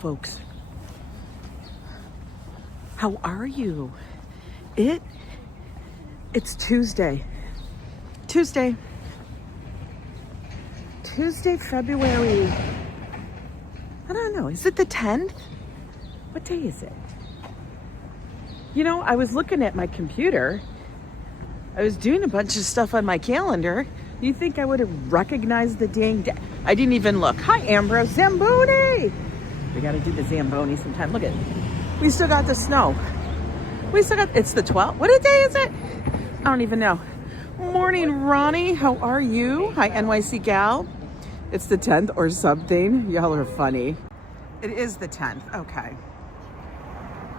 folks. How are you? It's Tuesday. Tuesday, February. I don't know. Is it the 10th? What day is it? You know, I was looking at my computer. I was doing a bunch of stuff on my calendar. You think I would have recognized the dang day? I didn't even look. Hi, Ambrose. Zamboni! We got to do the Zamboni sometime. Look at it. We still got the snow. It's the 12th. What day is it? I don't even know. Morning, Ronnie. How are you? Hi, NYC gal. It's the 10th or something. Y'all are funny. It is the 10th. Okay.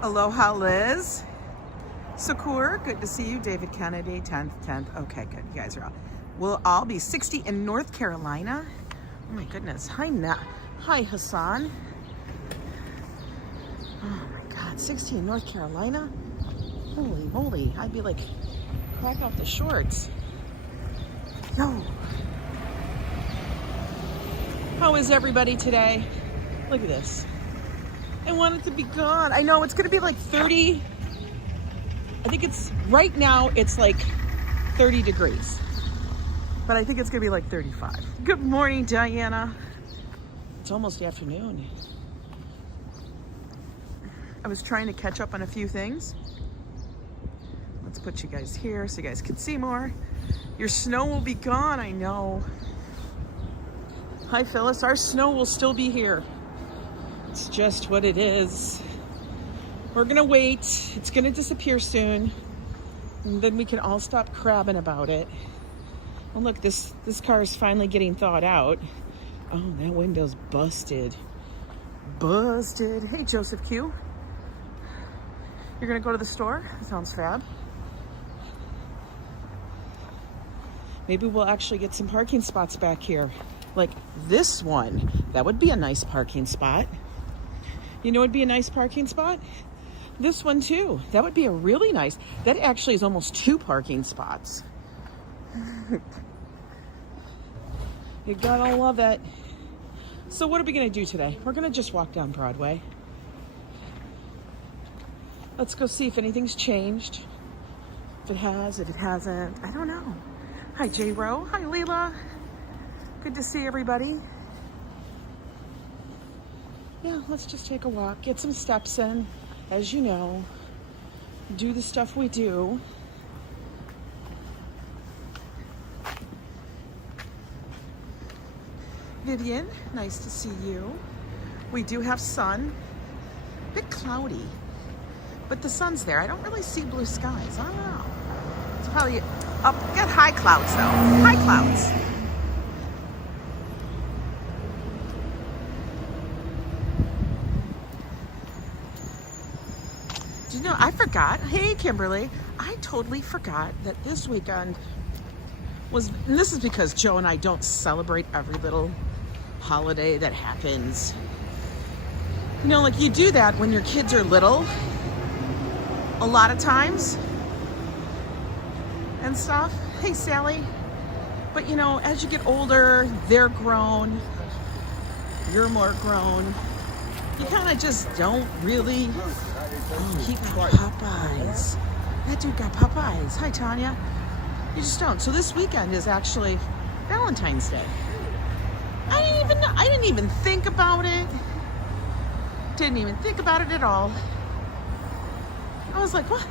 Aloha, Liz. Sakur, good to see you. David Kennedy, 10th. Okay, good. You guys are all. We'll all be 60 in North Carolina. Oh my goodness. Hi, Hi, Hassan. Oh my God, 60 in North Carolina? Holy moly. I'd be like, crack out the shorts. Yo. How is everybody today? Look at this. I want it to be gone. I know it's gonna be like 30. I think it's, right now it's like 30 degrees. But I think it's gonna be like 35. Good morning, Diana. It's almost afternoon. I was trying to catch up on a few things. Let's put you guys here so you guys can see more. Your snow will be gone, I know. Hi, Phyllis. Our snow will still be here. It's just what it is. We're gonna wait. It's gonna disappear soon. And then we can all stop crabbing about it. Oh, look, this car is finally getting thawed out. Oh, that window's busted. Busted. Hey, Joseph Q. You're gonna go to the store? Sounds fab. Maybe we'll actually get some parking spots back here. Like this one. That would be a nice parking spot. You know, it'd be a nice parking spot? This one too. That would be a really nice. That actually is almost 2 parking spots. You gotta love it. So what are we gonna do today? We're gonna just walk down Broadway. Let's go see if anything's changed. If it has, if it hasn't, I don't know. Hi, J. Rowe. Hi, Lila. Good to see everybody. Yeah, let's just take a walk, get some steps in, as you know, do the stuff we do. Vivian, nice to see you. We do have sun, a bit cloudy, but the sun's there. I don't really see blue skies. I don't know. It's probably up. Got high clouds though. High clouds. Do you know, I forgot. Hey, Kimberly. I totally forgot that this weekend was, and this is because Joe and I don't celebrate every little holiday that happens. You know, like you do that when your kids are little, a lot of times, and stuff. Hey, Sally. But you know, as you get older, they're grown, you're more grown. You kind of just don't really. Oh, he got Popeyes. That dude got Popeyes. Hi, Tanya. You just don't. So this weekend is actually Valentine's Day. I didn't even know. I didn't even think about it. Didn't even think about it at all. I was like, what?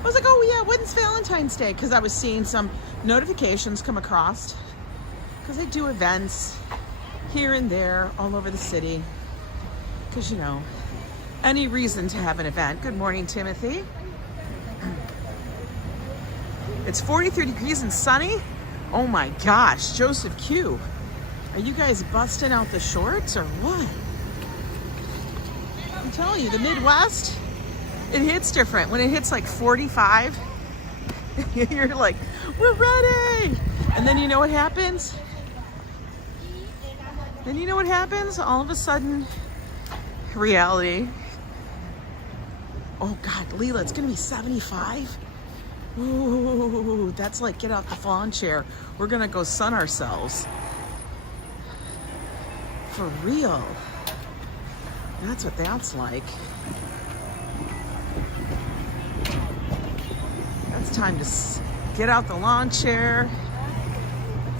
I was like, oh yeah, when's Valentine's Day? Because I was seeing some notifications come across. Because I do events here and there all over the city. Because, you know, any reason to have an event. Good morning, Timothy. It's 43 degrees and sunny. Oh my gosh, Joseph Q. Are you guys busting out the shorts or what? I'm telling you, the Midwest, it hits different. When it hits like 45, you're like, we're ready. And then you know what happens? All of a sudden, reality. Oh God, Lila, it's gonna be 75. Ooh, that's like get off the lawn chair. We're gonna go sun ourselves. For real. That's what that's like. It's time to get out the lawn chair,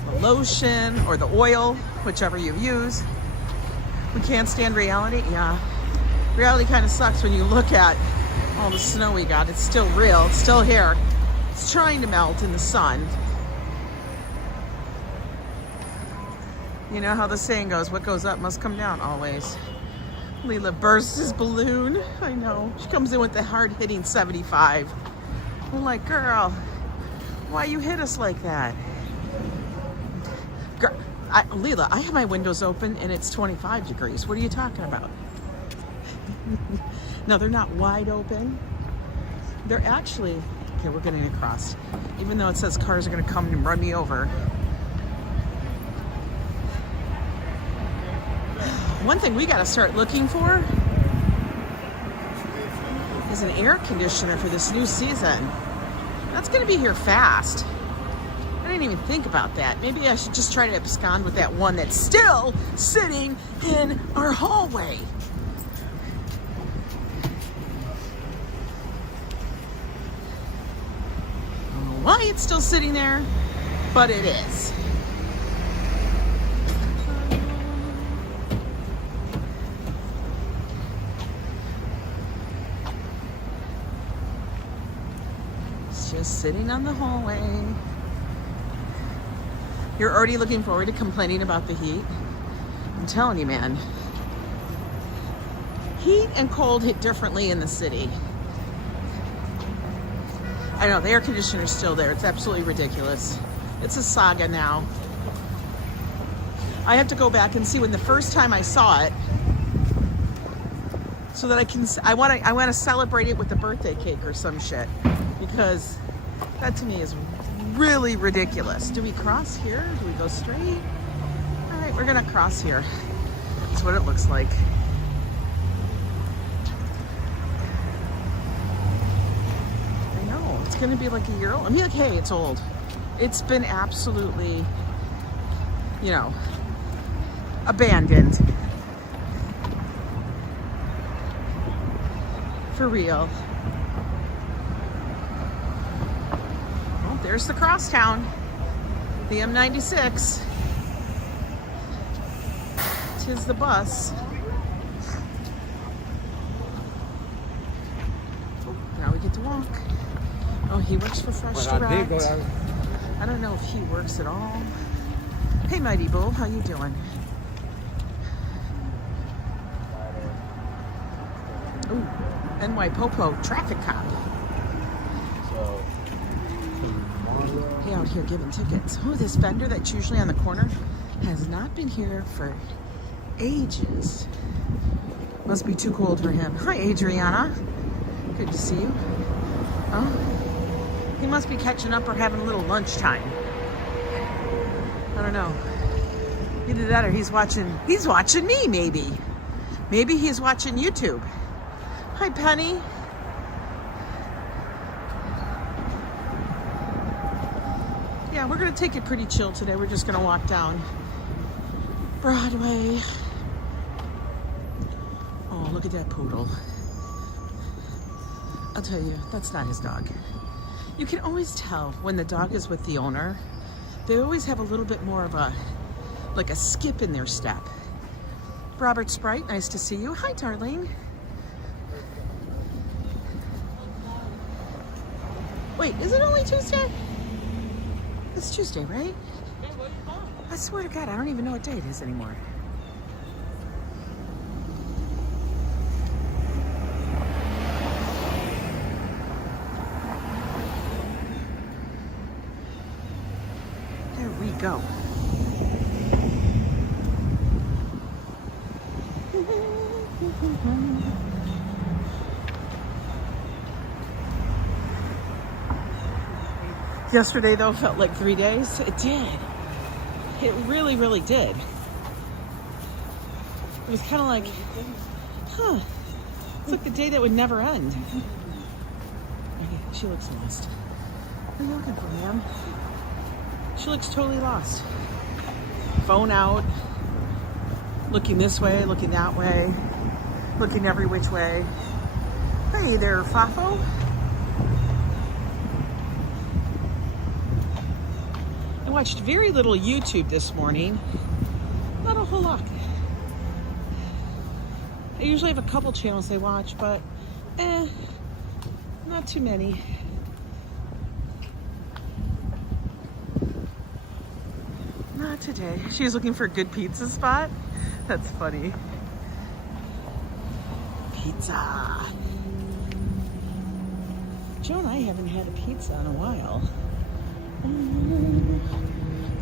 the lotion, or the oil, whichever you use. We can't stand reality. Yeah, reality kind of sucks when you look at all the snow we got. It's still real. It's still here. It's trying to melt in the sun. You know how the saying goes, what goes up must come down always. Lila bursts his balloon. I know. She comes in with the hard-hitting 75. I'm like, girl, why you hit us like that? Girl, Lila, I have my windows open and it's 25 degrees. What are you talking about? No, they're not wide open. They're actually, okay, we're getting across. Even though it says cars are gonna come and run me over. One thing we gotta start looking for is an air conditioner for this new season. That's gonna be here fast. I didn't even think about that. Maybe I should just try to abscond with that one that's still sitting in our hallway. I don't know why it's still sitting there, but it is. Just sitting on the hallway. You're already looking forward to complaining about the heat. I'm telling you, man. Heat and cold hit differently in the city. I know, the air conditioner's still there. It's absolutely ridiculous. It's a saga now. I have to go back and see when the first time I saw it, so that I want to celebrate it with a birthday cake or some shit, because that to me is really ridiculous. Do we cross here? Do we go straight? All right, we're gonna cross here. That's what it looks like. I know, it's gonna be like a year old. I mean, like, hey, it's old. It's been absolutely, you know, abandoned. For real. There's the crosstown, the M96. Tis the bus. Oh, now we get to walk. Oh, he works for Fresh Direct. I don't know if he works at all. Hey, Mighty Bull, how you doing? Ooh, NY Popo traffic cop. Out here giving tickets. Oh, this vendor that's usually on the corner has not been here for ages. Must be too cold for him. Hi, Adriana. Good to see you. Oh, he must be catching up or having a little lunchtime. I don't know. Either that or he's watching me, maybe. Maybe he's watching YouTube. Hi, Penny. Yeah, we're gonna take it pretty chill today. We're just gonna walk down Broadway. Oh, look at that poodle. I'll tell you, that's not his dog. You can always tell when the dog is with the owner. They always have a little bit more of a, like a skip in their step. Robert Sprite, nice to see you. Hi, darling. Wait, is it only Tuesday? It's Tuesday, right? I swear to God, I don't even know what day it is anymore. There we go. Yesterday, though, felt like 3 days. It did. It really, really did. It was kind of like, huh. It's like the day that would never end. She looks lost. What are you looking for, ma'am? She looks totally lost. Phone out. Looking this way, looking that way. looking every which way. Hey there, Fafo. I watched very little YouTube this morning. Not a whole lot. I usually have a couple channels I watch, but not too many. Not today. She's looking for a good pizza spot. That's funny. Pizza. Joe and I haven't had a pizza in a while.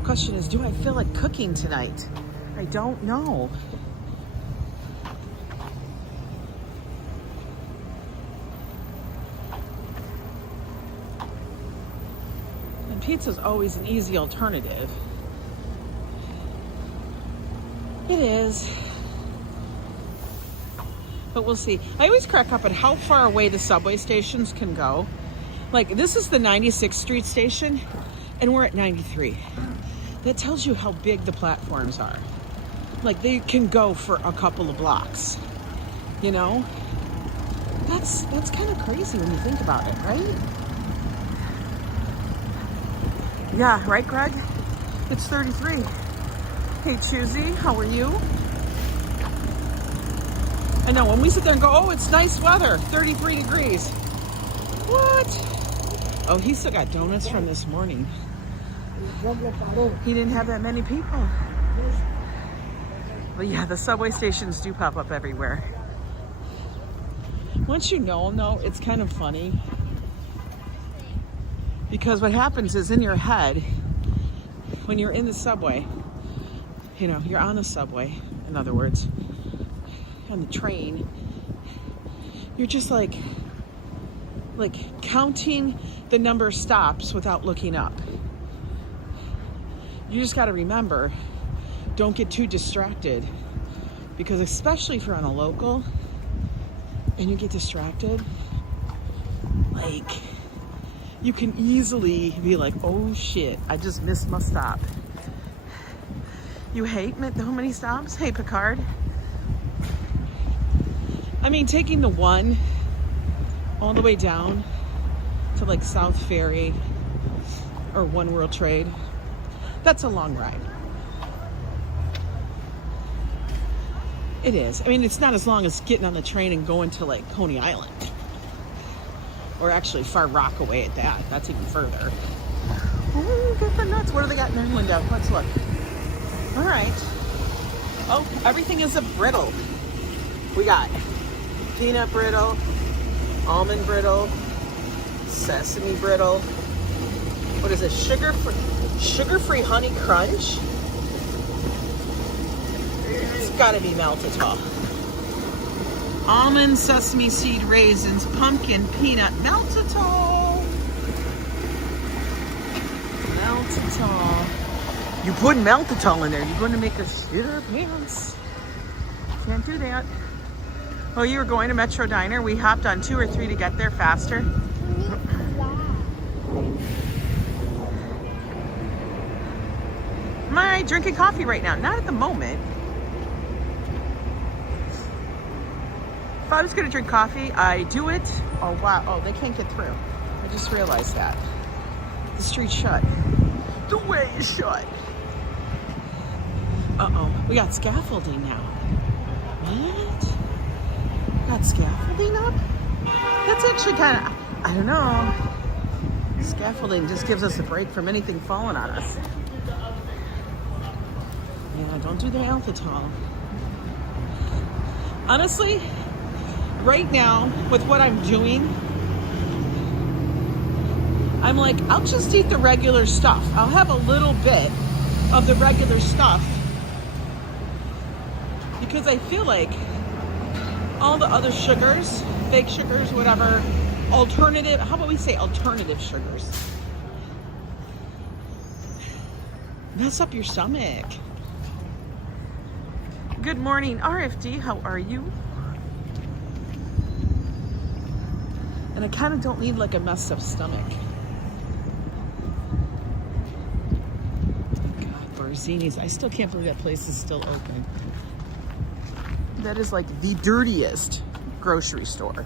Question is, do I feel like cooking tonight? I don't know. And pizza's always an easy alternative. It is. But we'll see. I always crack up at how far away the subway stations can go. Like, this is the 96th Street station, and we're at 93. That tells you how big the platforms are. Like, they can go for a couple of blocks. You know? That's kind of crazy when you think about it, right? Yeah, right, Greg? It's 33. Hey, Choosy, how are you? I know, when we sit there and go, oh, it's nice weather, 33 degrees. What? Oh, he still got donuts from this morning. He didn't have that many people. But yeah, the subway stations do pop up everywhere. Once you know them, though, it's kind of funny. Because what happens is in your head, when you're in the subway, you know, you're on a subway, in other words, on the train, you're just like counting the number of stops without looking up. You just got to remember, don't get too distracted, because especially if you're on a local and you get distracted, like, you can easily be like, oh shit, I just missed my stop. You hate how many stops? Hey, Picard. I mean, taking the one all the way down to like South Ferry or One World Trade, that's a long ride. It is. I mean, it's not as long as getting on the train and going to like Coney Island. Or actually Far Rockaway at that. That's even further. Oh, get the nuts. What do they got in their window? Let's look. All right. Oh, everything is a brittle. We got peanut brittle, almond brittle, sesame brittle. What is it? Sugar-free honey crunch? It's gotta be maltitol. Almond, sesame seed, raisins, pumpkin, peanut, maltitol. Maltitol. You put maltitol in there, you're going to make us shit our pants. Can't do that. Oh, you were going to Metro Diner? We hopped on 2 or 3 to get there faster. Am I drinking coffee right now? Not at the moment. If I was going to drink coffee, I do it. Oh, wow. Oh, they can't get through. I just realized that. The street's shut. The way is shut. Uh-oh. We got scaffolding now. What? We got scaffolding up? That's actually kind of, I don't know. Scaffolding just gives us a break from anything falling on us. Yeah, don't do the maltitol. Honestly, right now, with what I'm doing, I'm like, I'll just eat the regular stuff. I'll have a little bit of the regular stuff because I feel like all the other sugars, fake sugars, whatever, alternative, how about we say alternative sugars, mess up your stomach. Good morning, RFD. How are you? And I kind of don't need like a messed up stomach. God, Barzini's. I still can't believe that place is still open. That is like the dirtiest grocery store.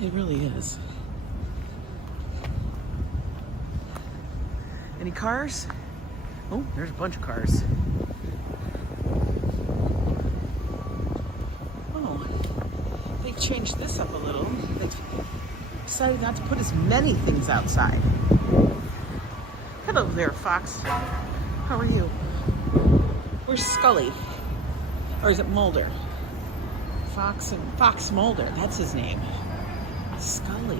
It really is. Any cars? Oh, there's a bunch of cars. Oh, they changed this up a little. They decided not to put as many things outside. Hello there, Fox. How are you? Where's Scully? Or is it Mulder? Fox Mulder, that's his name. Scully.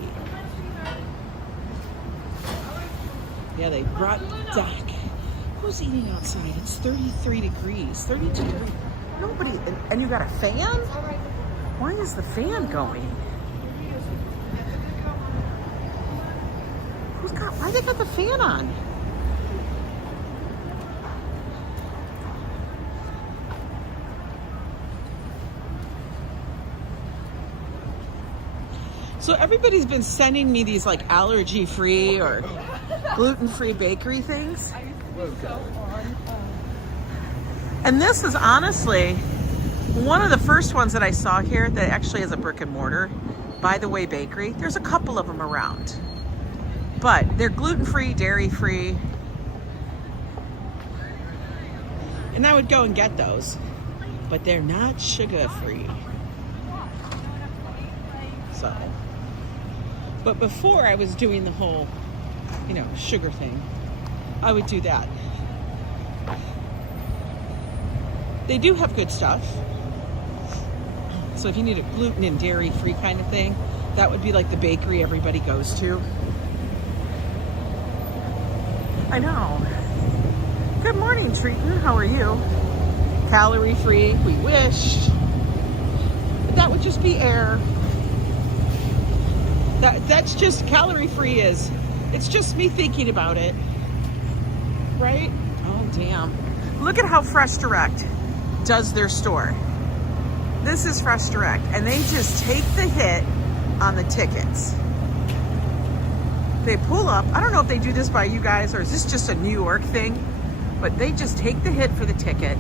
Yeah, they brought back. Who's eating outside? It's 33 degrees, 32 degrees. Nobody, and you got a fan? Why is the fan going? Why they got the fan on? So everybody's been sending me these like allergy-free or gluten-free bakery things. And this is honestly one of the first ones that I saw here that actually has a brick and mortar. By the Way Bakery. There's a couple of them around. But they're gluten-free, dairy-free. And I would go and get those. But they're not sugar-free. So. But before I was doing the whole, sugar thing, I would do that. They do have good stuff. So if you need a gluten and dairy-free kind of thing, that would be like the bakery everybody goes to. I know. Good morning, Treaton. How are you? Calorie-free, we wish. But that would just be air. That's just calorie-free it's just me thinking about it. Right? Oh, damn. Look at how Fresh Direct does their store. This is Fresh Direct, and they just take the hit on the tickets. They pull up. I don't know if they do this by you guys or is this just a New York thing, but they just take the hit for the ticket,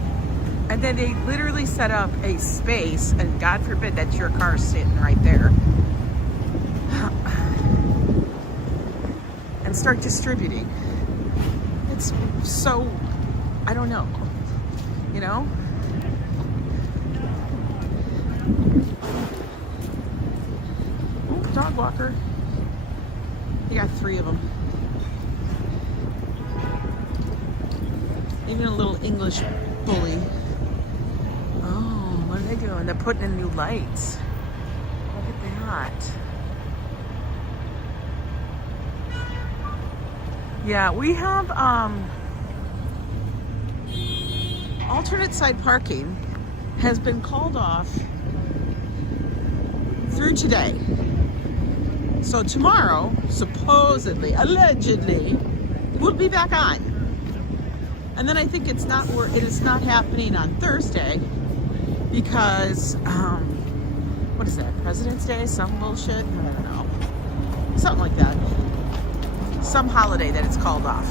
and then they literally set up a space, and God forbid that your car is sitting right there, and start distributing. It's so, I don't know, Oh, dog walker. You got 3 of them. Even a little English bully. Oh, what are they doing? They're putting in new lights. Look at that. Yeah, we have alternate side parking has been called off through today. So tomorrow, supposedly, allegedly, we'll be back on. And then I think it is not happening on Thursday because what is that? President's Day? Some bullshit? I don't know. Something like that. Some holiday that it's called off.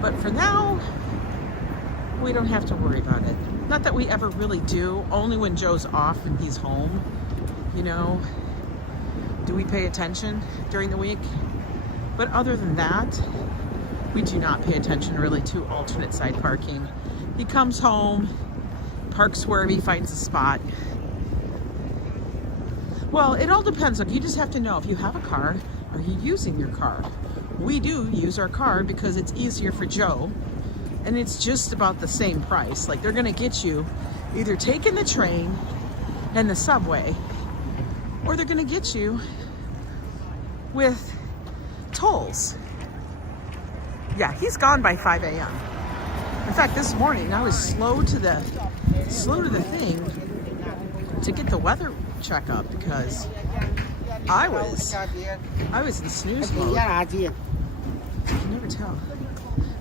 But for now, we don't have to worry about it. Not that we ever really do, only when Joe's off and he's home, Do we pay attention during the week? But other than that, we do not pay attention really to alternate side parking. He comes home, parks wherever he finds a spot. Well, it all depends. Look, you just have to know if you have a car, are you using your car? We do use our car because it's easier for Joe, and it's just about the same price. Like, they're gonna get you either taking the train and the subway, or they're gonna get you with tolls. Yeah, he's gone by 5 a.m. In fact, this morning I was slow to the thing to get the weather check up because I was in snooze mode. You can never tell.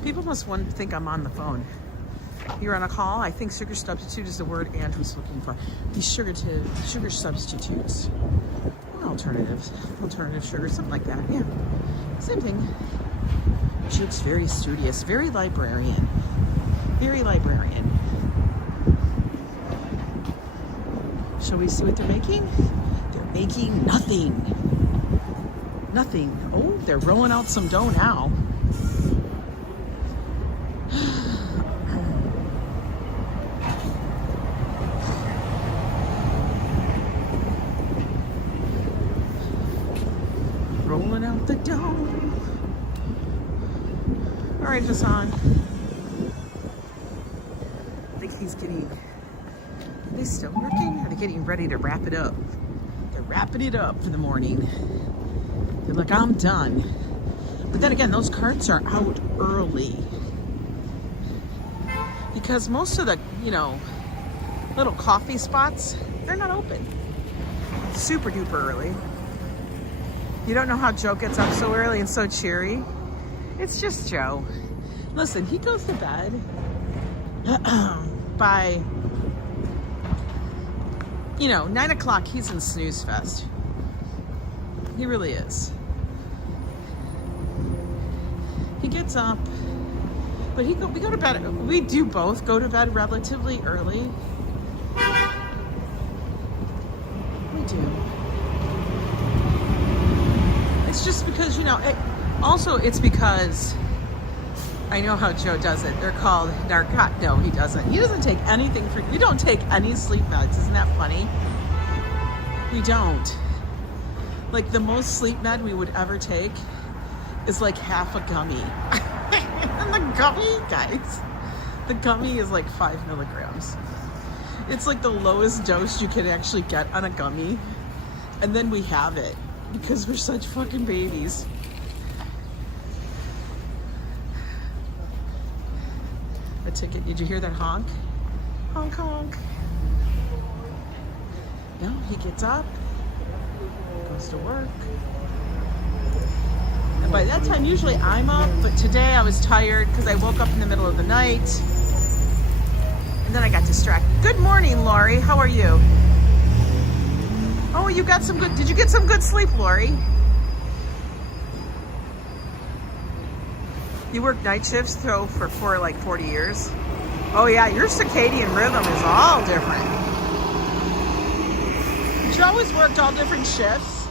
People must think I'm on the phone. You're on a call. I think sugar substitute is the word Andrew's looking for. These sugar substitutes. Wow, alternative sugar, something like that. Yeah, same thing. She looks very studious, very librarian. Shall we see what they're making? They're making nothing. Oh, they're rolling out some dough now. Rolling out the dough. All right, Hassan. I think he's getting... Are they still working? Are they getting ready to wrap it up? They're wrapping it up for the morning. They're like, I'm done. But then again, those carts are out early. Because most of the, little coffee spots, they're not open. Super duper early. You don't know how Joe gets up so early and so cheery. It's just Joe. Listen, he goes to bed by, 9 o'clock, he's in snooze fest. He really is. He gets up, but we go to bed, we do both go to bed relatively early. We do. It's just because, it's because I know how Joe does it. They're called narcotic. No, he doesn't. He doesn't take anything we don't take any sleep meds. Isn't that funny? We don't. Like, the most sleep med we would ever take is like half a gummy. And the gummy, guys, the gummy is like 5 milligrams. It's like the lowest dose you can actually get on a gummy. And then we have it because we're such fucking babies. A ticket. Did you hear that honk? Honk, honk. No, he gets up, goes to work. And by that time, usually I'm up, but today I was tired because I woke up in the middle of the night. And then I got distracted. Good morning, Lori. How are you? Oh, did you get some good sleep, Lori? You work night shifts for like 40 years? Oh yeah, your circadian rhythm is all different. Joe has worked all different shifts.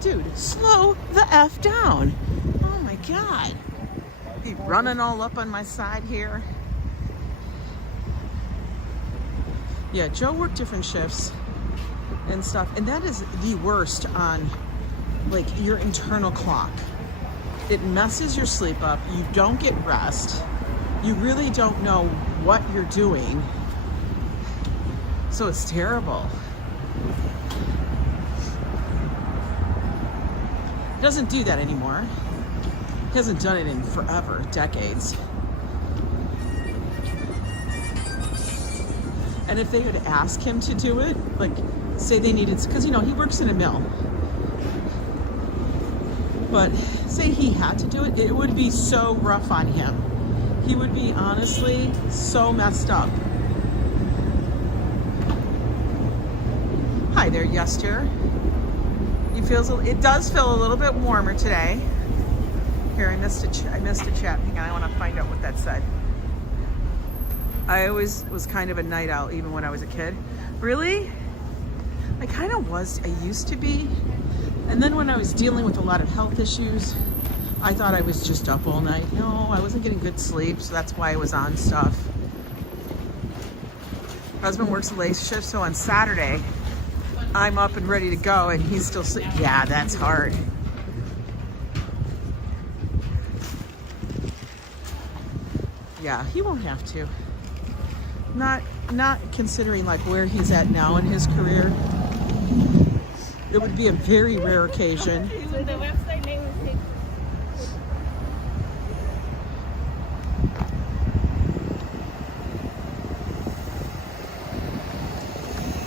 Dude, slow the F down. Oh my God. Be running all up on my side here. Yeah, Joe worked different shifts and stuff. And that is the worst on like your internal clock. It messes your sleep up. You don't get rest. You really don't know what you're doing. So it's terrible. He doesn't do that anymore. He hasn't done it in forever, decades. And if they would ask him to do it, like say they needed, because he works in a mill. But say he had to do it, it would be so rough on him. He would be honestly so messed up. Hi there, Yester. It does feel a little bit warmer today. Here, I missed a chat. Hang on, I want to find out what that said. I always was kind of a night owl, even when I was a kid. Really? I kind of was. I used to be. And then when I was dealing with a lot of health issues, I thought I was just up all night. No, I wasn't getting good sleep, so that's why I was on stuff. Husband works a late shift, so on Saturday, I'm up and ready to go, and he's still sleeping. Yeah, that's hard. Yeah, he won't have to. Not considering like where he's at now in his career. It would be a very rare occasion.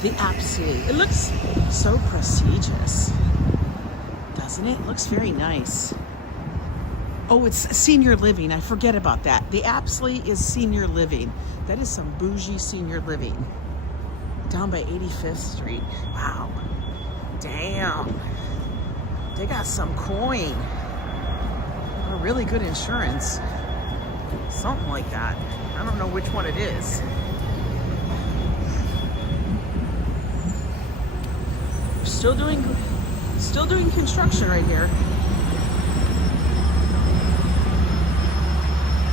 The absolute. It looks so prestigious, doesn't it? It looks very nice. Oh, it's senior living. I forget about that. The Apsley is senior living. That is some bougie senior living. Down by 85th Street. Wow. Damn. They got some coin. Or really good insurance. Something like that. I don't know which one it is. Still doing construction right here.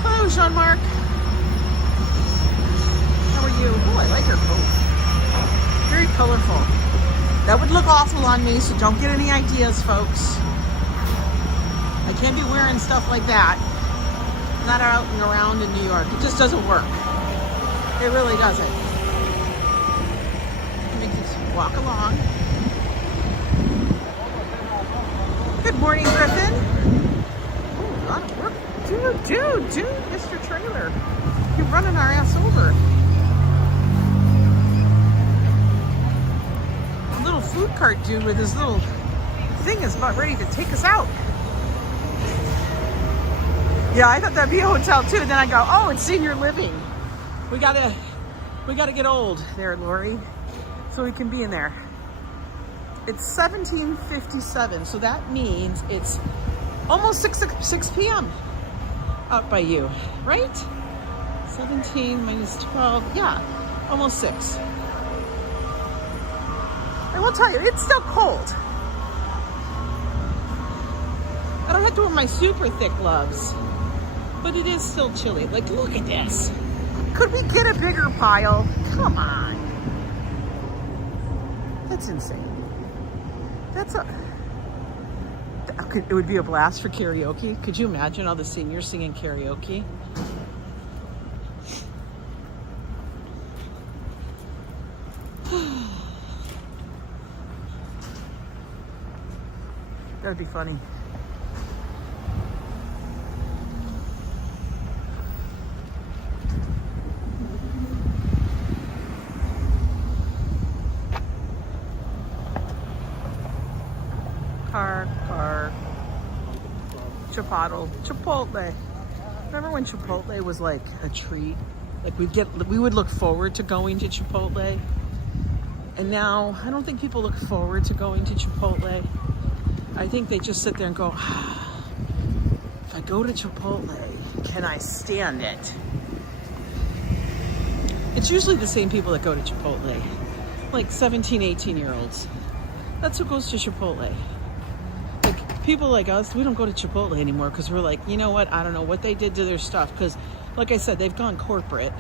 Hello, Jean-Marc. How are you? Oh, I like your coat. Very colorful. That would look awful on me, so don't get any ideas, folks. I can't be wearing stuff like that. Not out and around in New York. It just doesn't work. It really doesn't. Let me just walk along. Good morning, Griffin. Oh, a lot of work. Dude, Mr. Trailer. You're running our ass over. The little food cart dude with his little thing is about ready to take us out. Yeah, I thought that'd be a hotel too. And then I go, oh, it's senior living. We gotta get old there, Lori, so we can be in there. It's 17:57, so that means it's almost 6 p.m. out by you, right? 17 minus 12, yeah, almost 6. I will tell you, it's still cold. I don't have to wear my super thick gloves, but it is still chilly. Like, look at this. Could we get a bigger pile? Come on. That's insane. It would be a blast for karaoke. Could you imagine all the seniors singing karaoke? That'd be funny. Car. Chipotle. Remember when Chipotle was like a treat? Like we would look forward to going to Chipotle. And now I don't think people look forward to going to Chipotle. I think they just sit there and go, if I go to Chipotle, can I stand it? It's usually the same people that go to Chipotle. Like 17, 18-year-olds. That's who goes to Chipotle. People like us, we don't go to Chipotle anymore because we're like, you know what? I don't know what they did to their stuff because, like I said, they've gone corporate.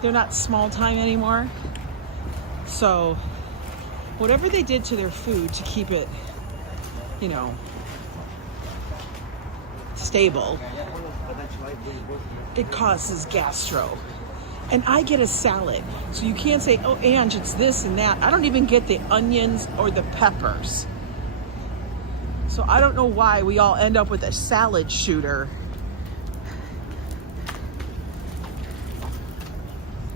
They're not small time anymore. So whatever they did to their food to keep it, you know, stable, it causes gastro. And I get a salad. So you can't say, oh, Ange, it's this and that. I don't even get the onions or the peppers. So I don't know why we all end up with a salad shooter.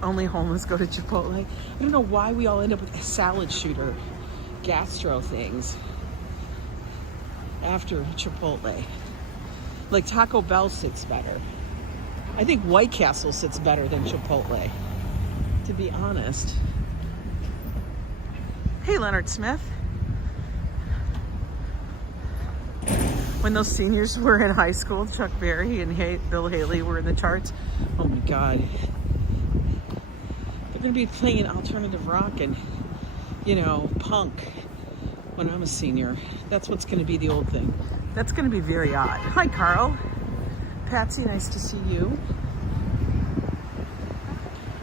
Only homeless go to Chipotle. I don't know why we all end up with a salad shooter gastro things after Chipotle. Like Taco Bell sits better. I think White Castle sits better than Chipotle, to be honest. Hey, Leonard Smith. When those seniors were in high school, Chuck Berry and Bill Haley were in the charts. Oh my God. They're going to be playing alternative rock and, you know, punk when I'm a senior. That's what's going to be the old thing. That's going to be very odd. Hi, Carl. Patsy, nice to see you.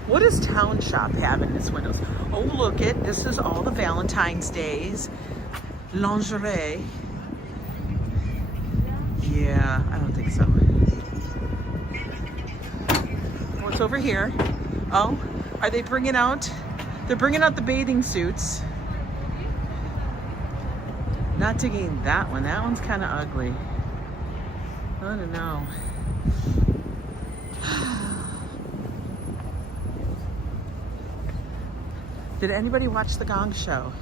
What does Town Shop have in its windows? Oh, look it. This is all the Valentine's Days. Lingerie. Yeah, I don't think so. What's over here? Oh, are they bringing out? They're bringing out the bathing suits. Not digging that one. That one's kind of ugly. I don't know. Did anybody watch The Gong Show?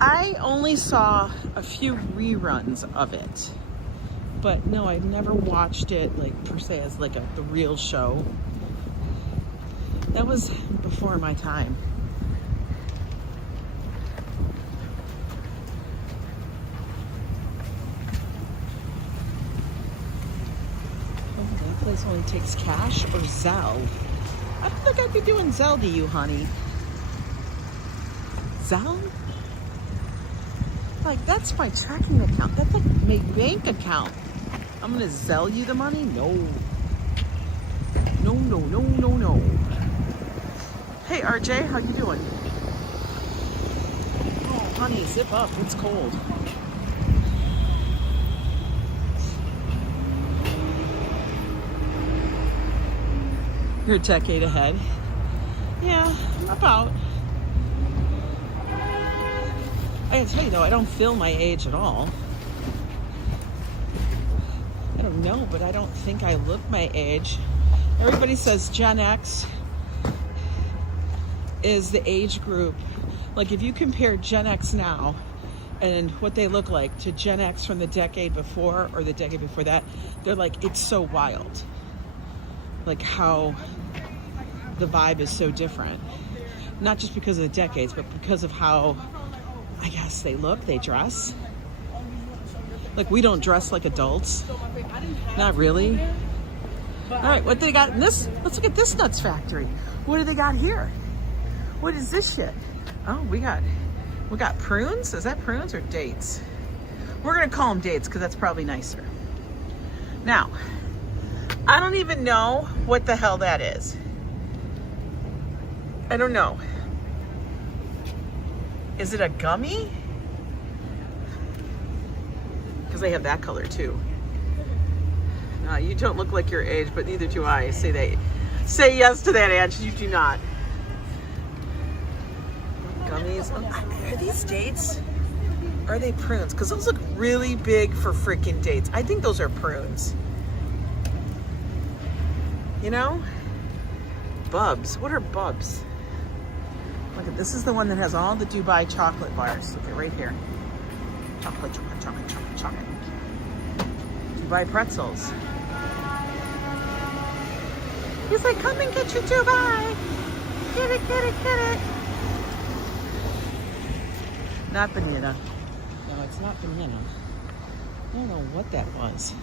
I only saw a few reruns of it. But no, I've never watched it like per se as like the real show. That was before my time. This only takes cash or Zelle. I don't think I'd be doing Zelle to you, honey. Zelle? Like, that's my checking account. That's like my bank account. I'm gonna Zelle you the money? No. No, no, no, no, no. Hey, RJ, how you doing? Oh, honey, zip up. It's cold. You're a decade ahead. Yeah, about. I gotta tell you though, I don't feel my age at all. I don't know, but I don't think I look my age. Everybody says Gen X is the age group. Like if you compare Gen X now and what they look like to Gen X from the decade before or the decade before that, they're like, it's so wild. Like how the vibe is so different. Not just because of the decades, but because of how, I guess, they look, they dress. Like we don't dress like adults. Not really. All right, what they got in this? Let's look at this nuts factory. What do they got here? What is this shit? Oh, we got prunes. Is that prunes or dates? We're gonna call them dates because that's probably nicer. Now, I don't even know what the hell that is. I don't know. Is it a gummy? Because they have that color too. No, you don't look like your age, but neither do I. Say yes to that, Ange. You do not. Gummies. Are these dates? Or are they prunes? Because those look really big for freaking dates. I think those are prunes. You know? Bubs. What are bubs? Look at this. Is the one that has all the Dubai chocolate bars. Look at right here. Chocolate, chocolate, chocolate, chocolate, chocolate. Dubai pretzels. He's like, come and get your Dubai. Get it, get it, get it. Not banana. No, it's not banana. I don't know what that was.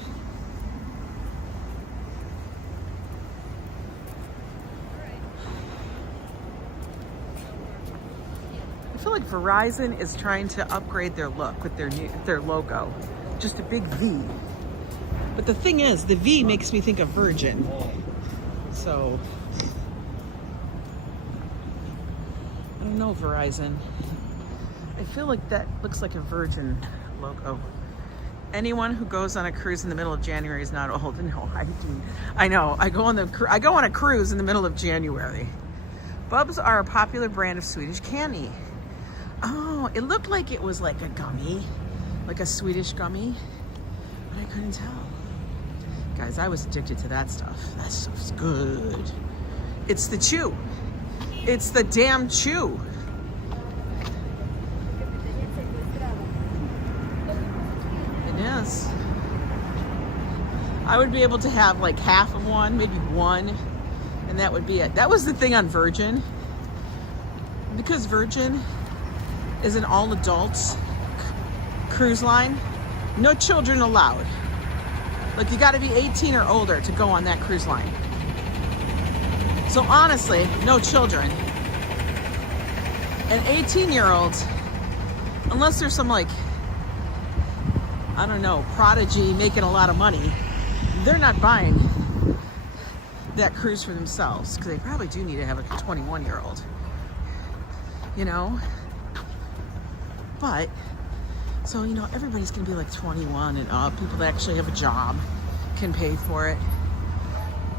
I feel like Verizon is trying to upgrade their look with their logo. Just a big V. But the thing is, the V makes me think of Virgin. So, I don't know, Verizon. I feel like that looks like a Virgin logo. Anyone who goes on a cruise in the middle of January is not old. No, I know. I go on a cruise in the middle of January. Bubs are a popular brand of Swedish candy. Oh, it looked like it was like a gummy, like a Swedish gummy, but I couldn't tell. Guys, I was addicted to that stuff. That stuff's good. It's the chew. It's the damn chew. It is. I would be able to have like half of one, maybe one, and that would be it. That was the thing on Virgin. Because Virgin is an all adults cruise line, no children allowed. Like you gotta be 18 or older to go on that cruise line. So honestly, no children. And 18-year-olds, unless there's some like, I don't know, prodigy making a lot of money, they're not buying that cruise for themselves because they probably do need to have a 21-year-old, you know? But, so, you know, everybody's gonna be like 21 and up. People that actually have a job can pay for it.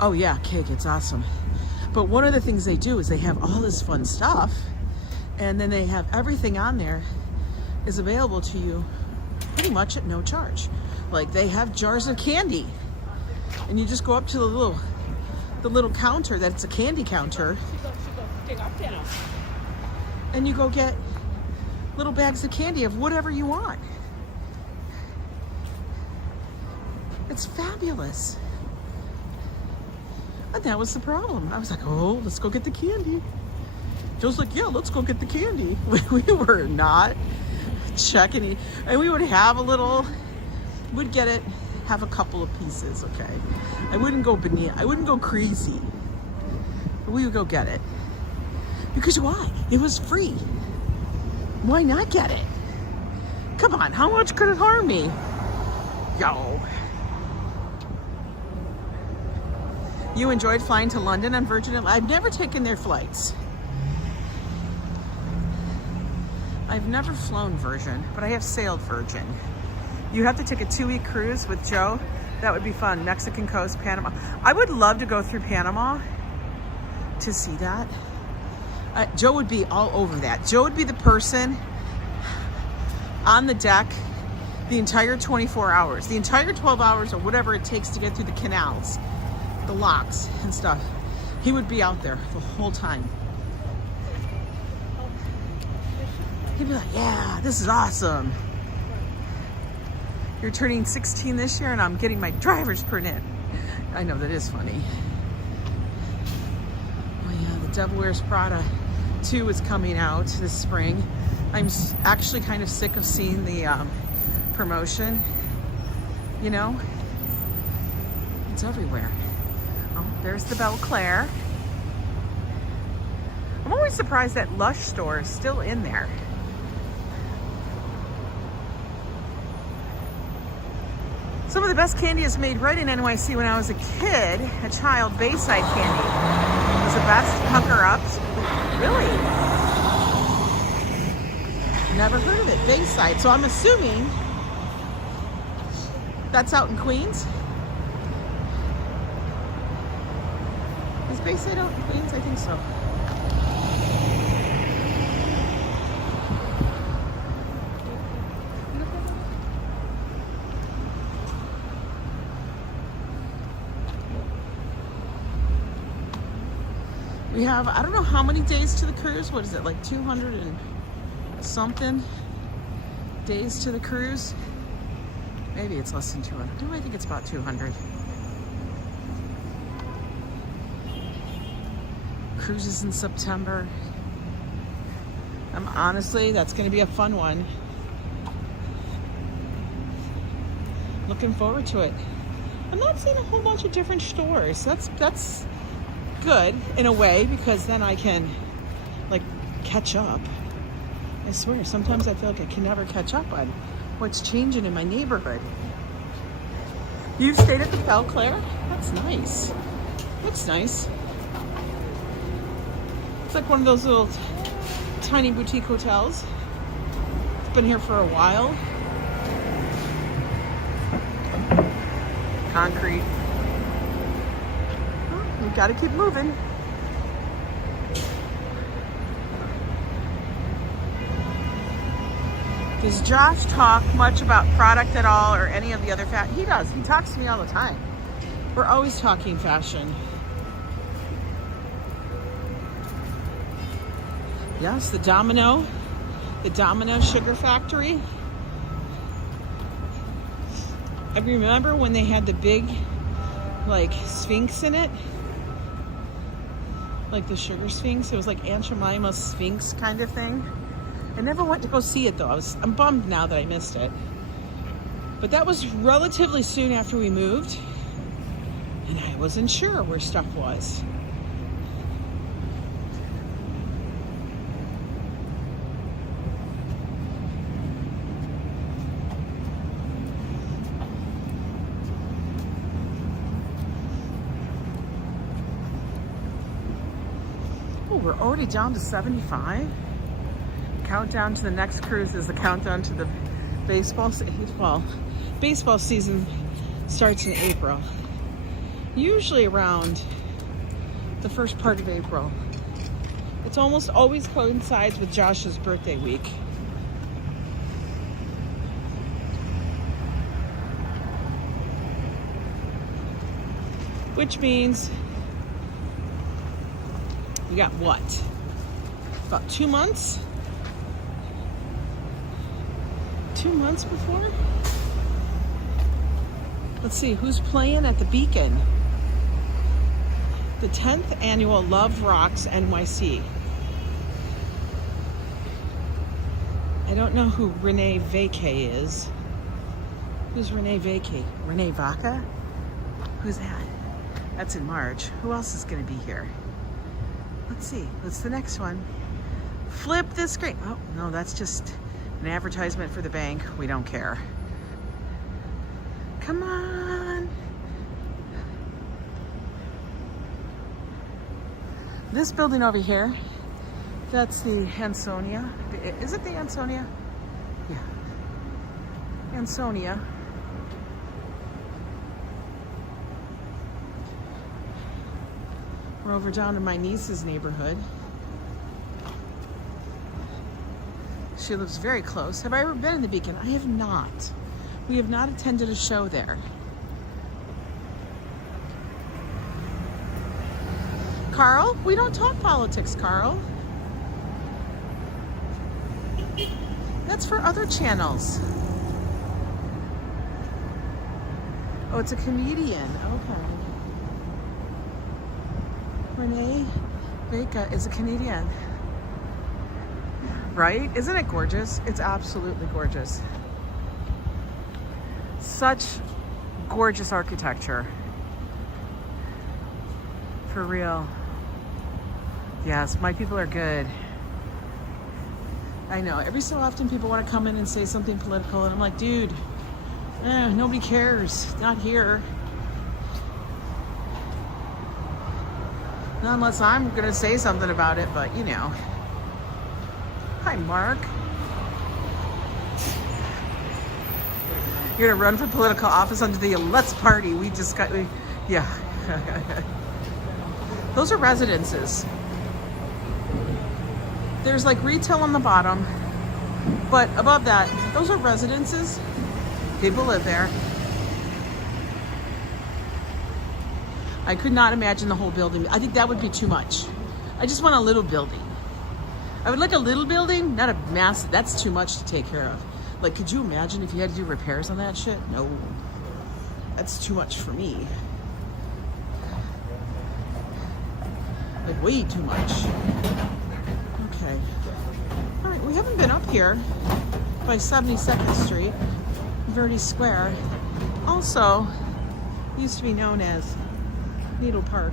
Oh yeah, cake, it's awesome. But one of the things they do is they have all this fun stuff, and then they have everything on there is available to you pretty much at no charge. Like they have jars of candy, and you just go up to the little counter that's a candy counter, and you go get little bags of candy of whatever you want. It's fabulous. And that was the problem. I was like, oh, let's go get the candy. Joe's like, yeah, let's go get the candy. We were not checking it. And we would have we'd get it have a couple of pieces, okay? I wouldn't go I wouldn't go crazy. But we would go get it. Because why? It was free. Why not get it? Come on, how much could it harm me? Yo. You enjoyed flying to London on Virgin Atlantic? I've never taken their flights. I've never flown Virgin, but I have sailed Virgin. You have to take a 2-week cruise with Joe. That would be fun. Mexican coast, Panama. I would love to go through Panama to see that. Joe would be all over that. Joe would be the person on the deck the entire 24 hours, the entire 12 hours or whatever it takes to get through the canals, the locks and stuff. He would be out there the whole time. He'd be like, yeah, this is awesome. You're turning 16 this year and I'm getting my driver's permit. I know, that is funny. Oh yeah, The Devil Wears Prada 2 is coming out this spring. I'm actually kind of sick of seeing the promotion. You know, it's everywhere. Oh, there's the Belle Claire. I'm always surprised that Lush store is still in there. Some of the best candy is made right in NYC. When I was a kid, a child, Bayside candy was the best. Hunker Ups. Really? Never heard of it. Bayside. So I'm assuming that's out in Queens. Is Bayside out in Queens? I think so. We have, I don't know how many days to the cruise. What is it, like 200 and something days to the cruise? Maybe it's less than 200. No, I think it's about 200. Cruises in September. Honestly, that's going to be a fun one. Looking forward to it. I'm not seeing a whole bunch of different stores. That's good in a way, because then I can like catch up. I swear, sometimes I feel like I can never catch up on what's changing in my neighborhood. You've stayed at the Belle Claire? That's nice. Looks nice. It's like one of those little tiny boutique hotels. It's been here for a while. Concrete. We gotta keep moving. Does Josh talk much about product at all, or any of the other He does. He talks to me all the time. We're always talking fashion. Yes, the Domino Sugar Factory. I remember when they had the big, like, Sphinx in it. Like the Sugar Sphinx. It was like Aunt Jemima's Sphinx kind of thing. I never went to go see it though. I'm bummed now that I missed it. But that was relatively soon after we moved. And I wasn't sure where stuff was. We're already down to 75. Countdown to the next cruise is the countdown to the baseball season. Well, baseball season starts in April. Usually around the first part of April. It's almost always coincides with Josh's birthday week. Which means we got what? About 2 months? 2 months before? Let's see, who's playing at the Beacon? The 10th annual Love Rocks NYC. I don't know who Renee Vacay is. Who's Renee Vacay? Renee Vaca? Who's that? That's in March. Who else is going to be here? Let's see. What's the next one? Flip the screen. Oh, no, that's just an advertisement for the bank. We don't care. Come on. This building over here, that's the Ansonia. Is it the Ansonia? Yeah. Ansonia. We're over down in my niece's neighborhood. She lives very close. Have I ever been in the Beacon? I have not. We have not attended a show there. Carl, we don't talk politics, Carl. That's for other channels. Oh, it's a comedian. Okay. Renee Vacay is a comedian. Right? Isn't it gorgeous? It's absolutely gorgeous. Such gorgeous architecture. For real. Yes, my people are good. I know. Every so often people want to come in and say something political, and I'm like, dude, nobody cares. Not here. Not unless I'm going to say something about it, but you know. Hi, Mark. You're going to run for political office under the Let's Party. Yeah. Those are residences. There's like retail on the bottom, but above that, those are residences. People live there. I could not imagine the whole building. I think that would be too much. I just want a little building. I would like a little building, not a massive. That's too much to take care of. Like, could you imagine if you had to do repairs on that shit? No. That's too much for me. Like, way too much. Okay. All right, we haven't been up here by 72nd Street, Verde Square. Also, used to be known as Needle Park.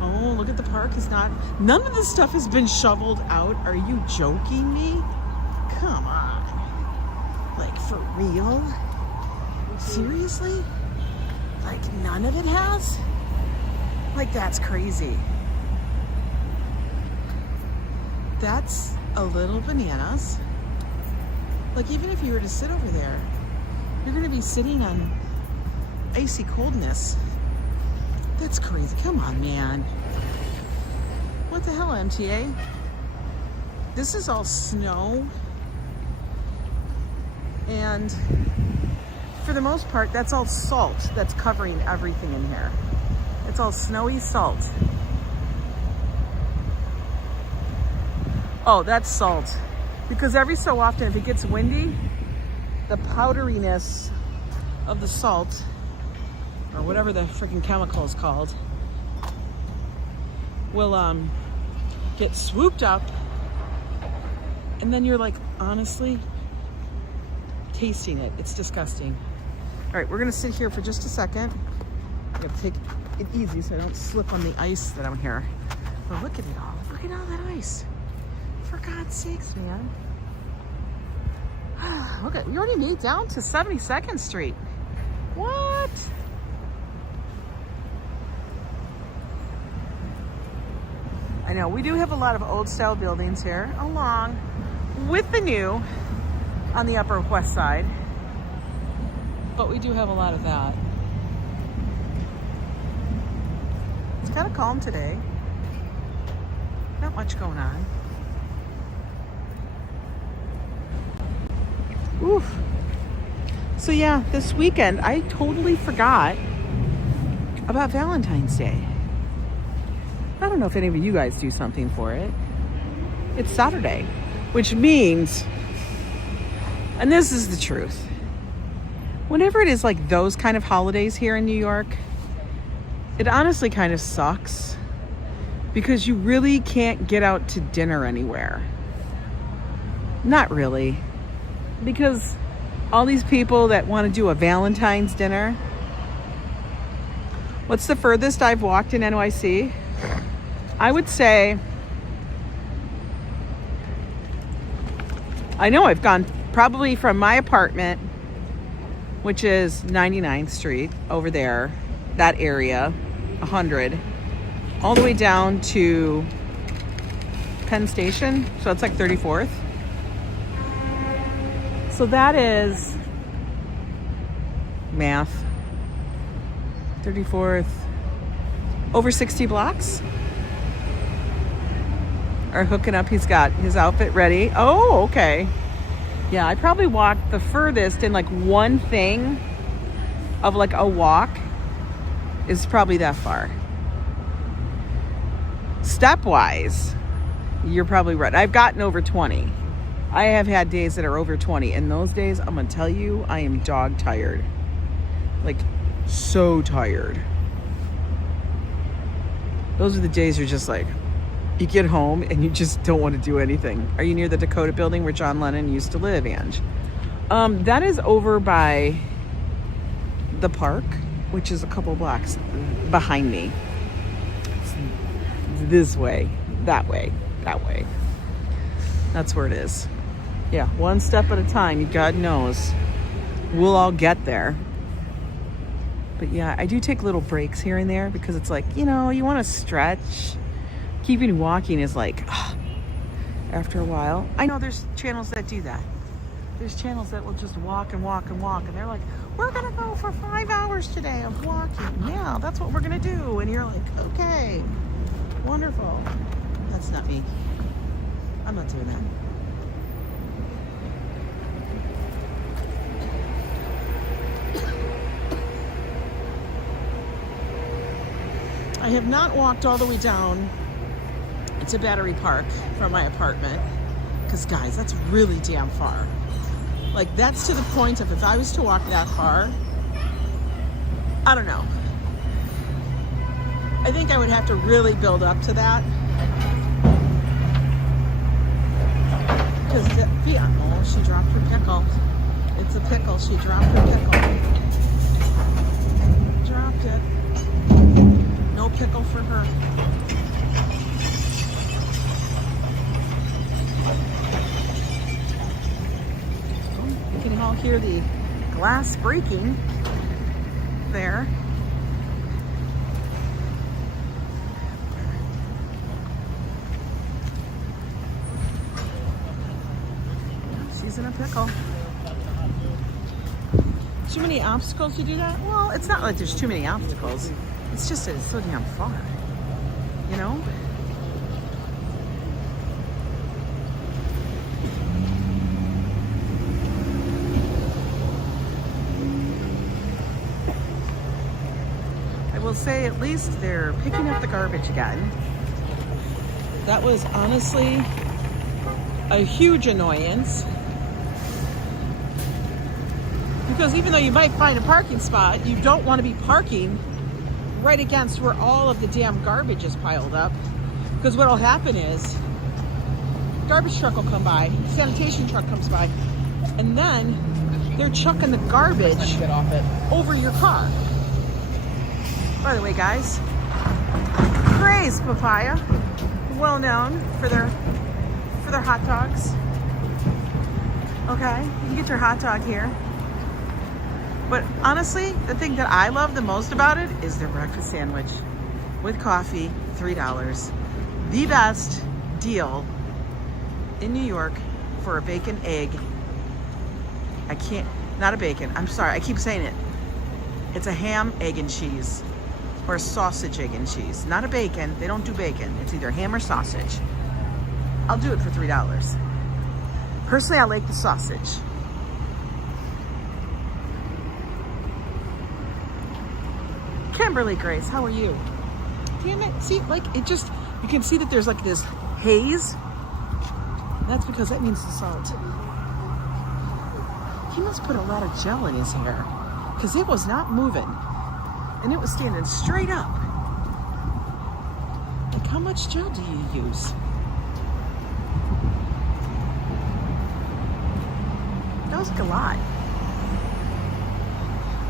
Oh, look at the park. None of this stuff has been shoveled out. Are you joking me? Come on. Like, for real? Seriously? Like, none of it has? Like, that's crazy. That's a little bananas. Like, even if you were to sit over there, you're going to be sitting on icy coldness. That's crazy. Come on, man. What the hell, MTA? This is all snow. And for the most part, that's all salt that's covering everything in here. It's all snowy salt. Oh, that's salt. Because every so often, if it gets windy, the powderiness of the salt, or whatever the freaking chemical is called, will get swooped up, and then you're like, honestly, tasting it. It's disgusting. All right, we're gonna sit here for just a second. I gotta take it easy so I don't slip on the ice that I'm here. But look at it all. Look at all that ice. For God's sakes, man. Look at, we already made it down to 72nd Street. What? I know, we do have a lot of old style buildings here, along with the new on the Upper West Side. But we do have a lot of that. It's kind of calm today. Not much going on. Oof. So yeah, this weekend, I totally forgot about Valentine's Day. I don't know if any of you guys do something for it. It's Saturday, which means, and this is the truth, whenever it is like those kind of holidays here in New York, it honestly kind of sucks because you really can't get out to dinner anywhere. Not really. because all these people that want to do a Valentine's dinner. What's the furthest I've walked in NYC? I would say, I know I've gone probably from my apartment, which is 99th Street, over there, that area, 100, all the way down to Penn Station. So it's like 34th. So that is math. 34th, over 60 blocks. Are hooking up. He's got his outfit ready. Oh, okay. Yeah, I probably walked the furthest in like one thing of like a walk is probably that far. Step-wise, you're probably right. I've gotten over 20. I have had days that are over 20. And those days, I'm going to tell you, I am dog tired. Like, so tired. Those are the days you're just like, you get home and you just don't want to do anything. Are you near the Dakota building where John Lennon used to live, Ange? That is over by the park, which is a couple blocks behind me. It's this way, that way, that way. That's where it is. Yeah, one step at a time. God knows we'll all get there. But yeah, I do take little breaks here and there because it's like, you know, you want to stretch. Keeping walking is like, after a while. I know there's channels that do that. There's channels that will just walk and walk and walk. And they're like, we're going to go for 5 hours today of walking. Yeah, that's what we're going to do. And you're like, okay, wonderful. That's not me. I'm not doing that. I have not walked all the way down to Battery Park from my apartment because, guys, that's really damn far. Like, that's to the point of if I was to walk that far, I don't know. I think I would have to really build up to that. Because, oh, she dropped her pickle. It's a pickle. She dropped her pickle. Dropped it. No pickle for her. You can all hear the glass breaking there. She's in a pickle. Too many obstacles to do that? Well, it's not like there's too many obstacles. It's just that it's so damn far, you know? I will say at least they're picking up the garbage again. That was honestly a huge annoyance. Because even though you might find a parking spot, you don't want to be parking right against where all of the damn garbage is piled up. Because what'll happen is garbage truck will come by, sanitation truck comes by, and then they're chucking the garbage over your car. By the way, guys, Gray's Papaya, well known for their hot dogs. Okay, you can get your hot dog here. But honestly, the thing that I love the most about it is their breakfast sandwich with coffee, $3. The best deal in New York for a bacon egg. Not a bacon, I'm sorry, I keep saying it. It's a ham, egg, and cheese. Or a sausage, egg, and cheese. Not a bacon, they don't do bacon. It's either ham or sausage. I'll do it for $3. Personally, I like the sausage. Kimberly Grace, how are you? Damn it, see, like, it just, you can see that there's like this haze. That's because that means the salt. He must put a lot of gel in his hair because it was not moving and it was standing straight up. Like, how much gel do you use? Oh smells like a lot.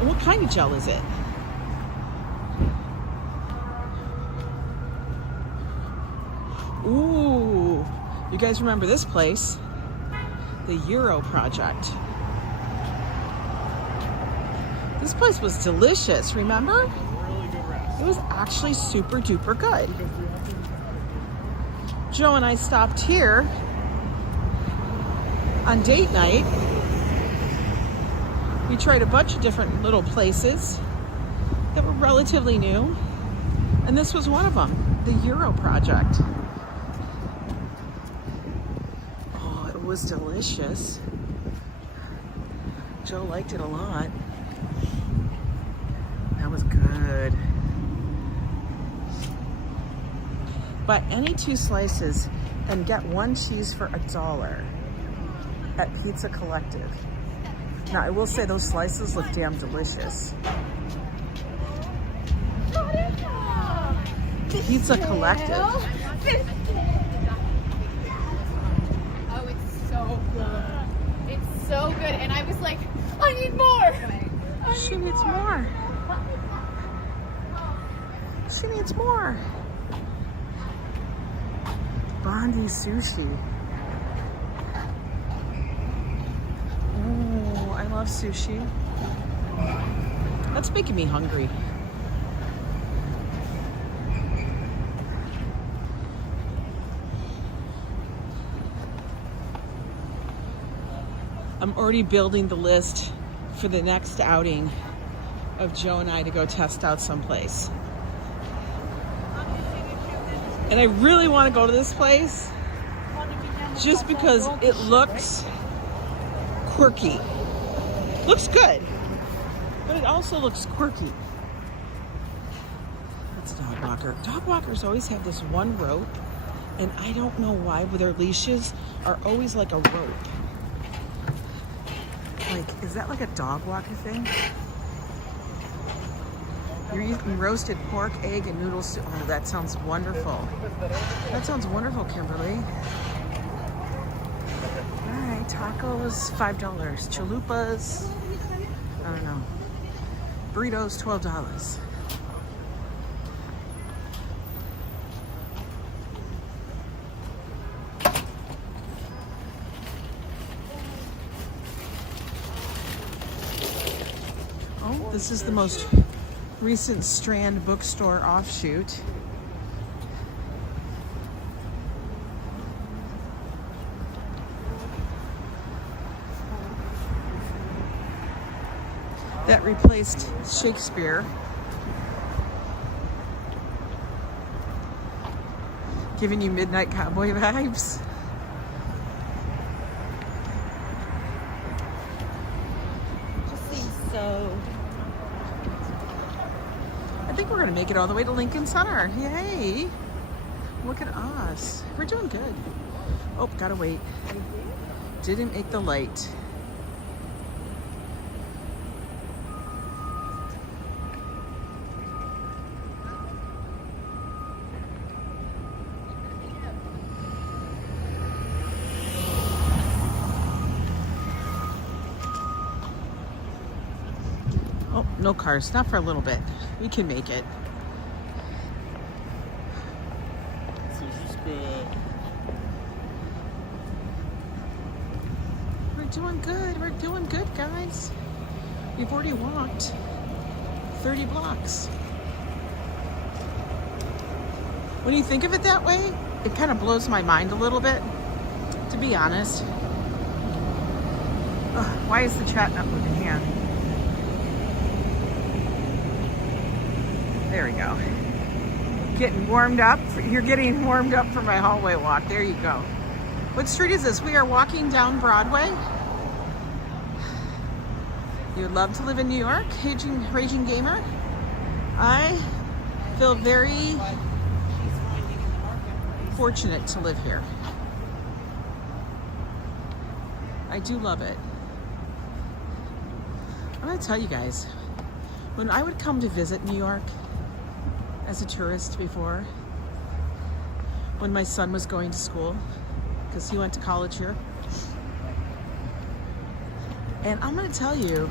And what kind of gel is it? Ooh, you guys remember this place? The Euro Project. This place was delicious, remember? It was actually super duper good. Joe and I stopped here on date night. We tried a bunch of different little places that were relatively new, and this was one of them, the Euro Project. Oh, it was delicious. Joe liked it a lot. That was good. Buy any 2 slices and get 1 cheese for $1 at Pizza Collective. Now, I will say those slices look damn delicious. Pizza Collective. Oh, it's so good. It's so good. And I was like, I need more. She needs more. She needs more. Bondi sushi. Oh, I love sushi. That's making me hungry. I'm already building the list for the next outing of Joe and I to go test out someplace. And I really want to go to this place just because it looks quirky. Looks good, but it also looks quirky. That's a dog walker. Dog walkers always have this one rope, and I don't know why, but their leashes are always like a rope. Like, is that like a dog walker thing? You're eating roasted pork, egg, and noodle soup. Oh, that sounds wonderful. That sounds wonderful, Kimberly. All right, tacos, $5. Chalupas, I don't know. Burritos, $12. Oh, this is the most recent Strand bookstore offshoot. That replaced Shakespeare. Giving you midnight cowboy vibes. Just seems so... I think we're gonna make it all the way to Lincoln Center. Yay! Look at us. We're doing good. Oh, gotta wait. Didn't make the light. Oh, no cars. Not for a little bit. We can make it. We're doing good. We're doing good, guys. We've already walked 30 blocks. When you think of it that way, it kind of blows my mind a little bit, to be honest. Ugh, why is the chat not moving hand? There we go. Getting warmed up. You're getting warmed up for my hallway walk. There you go. What street is this? We are walking down Broadway. You would love to live in New York, Raging Gamer. I feel very fortunate to live here. I do love it. I'm gonna tell you guys, when I would come to visit New York as a tourist before, when my son was going to school, because he went to college here, And I'm gonna tell you,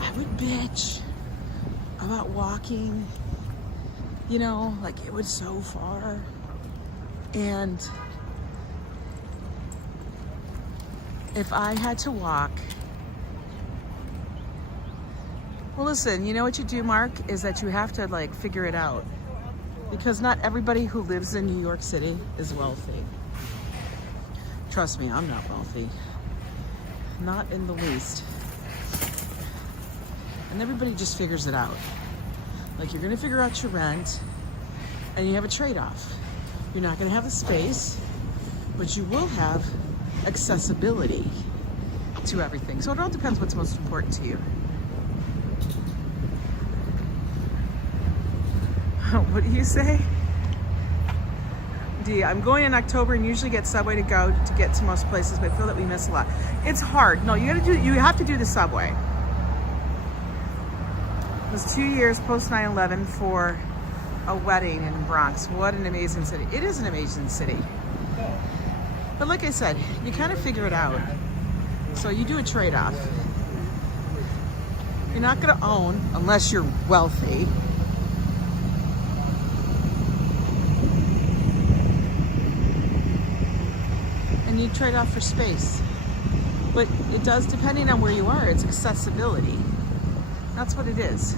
I would bitch about walking, you know, like it was so far. And if I had to walk, well, listen, you know what you do, Mark, is that you have to like figure it out, because not everybody who lives in New York City is wealthy. Trust me, I'm not wealthy. Not in the least. And everybody just figures it out. Like, you're gonna figure out your rent, and you have a trade-off. You're not gonna have the space, but you will have accessibility to everything. So it all depends what's most important to you. What do you say? D, I'm going in October and usually get subway to go to get to most places, but I feel that we miss a lot. It's hard. No, you have to do the subway. It was 2 years post 9/11 for a wedding in Bronx. What an amazing city. It is an amazing city. But like I said, you kind of figure it out. So you do a trade-off. You're not gonna own unless you're wealthy. And you trade off for space. But it does, depending on where you are, it's accessibility. That's what it is.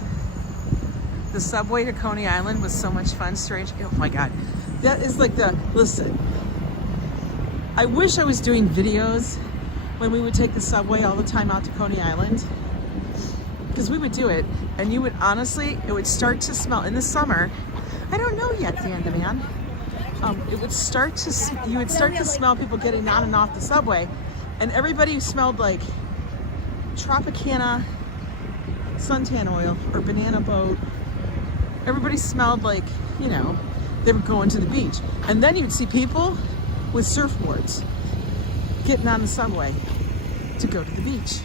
The subway to Coney Island was so much fun. Strange. Oh my God. That is like listen. I wish I was doing videos when we would take the subway all the time out to Coney Island. Because we would do it, and you would honestly, it would start to smell in the summer. I don't know yet, Dan man. It would start to, you would start to smell people getting on and off the subway, and everybody smelled like Tropicana suntan oil or banana boat. Everybody smelled like, you know, they were going to the beach. And then you'd see people with surfboards getting on the subway to go to the beach.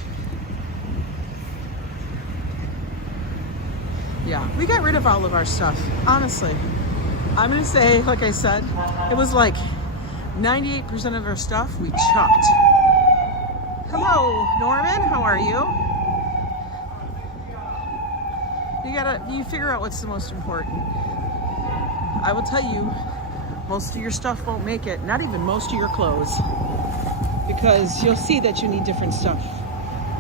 Yeah, we got rid of all of our stuff, honestly. I'm gonna say, like I said, it was like 98% of our stuff we chucked. Hello, Norman, how are you? You figure out what's the most important. I will tell you, most of your stuff won't make it, not even most of your clothes, because you'll see that you need different stuff.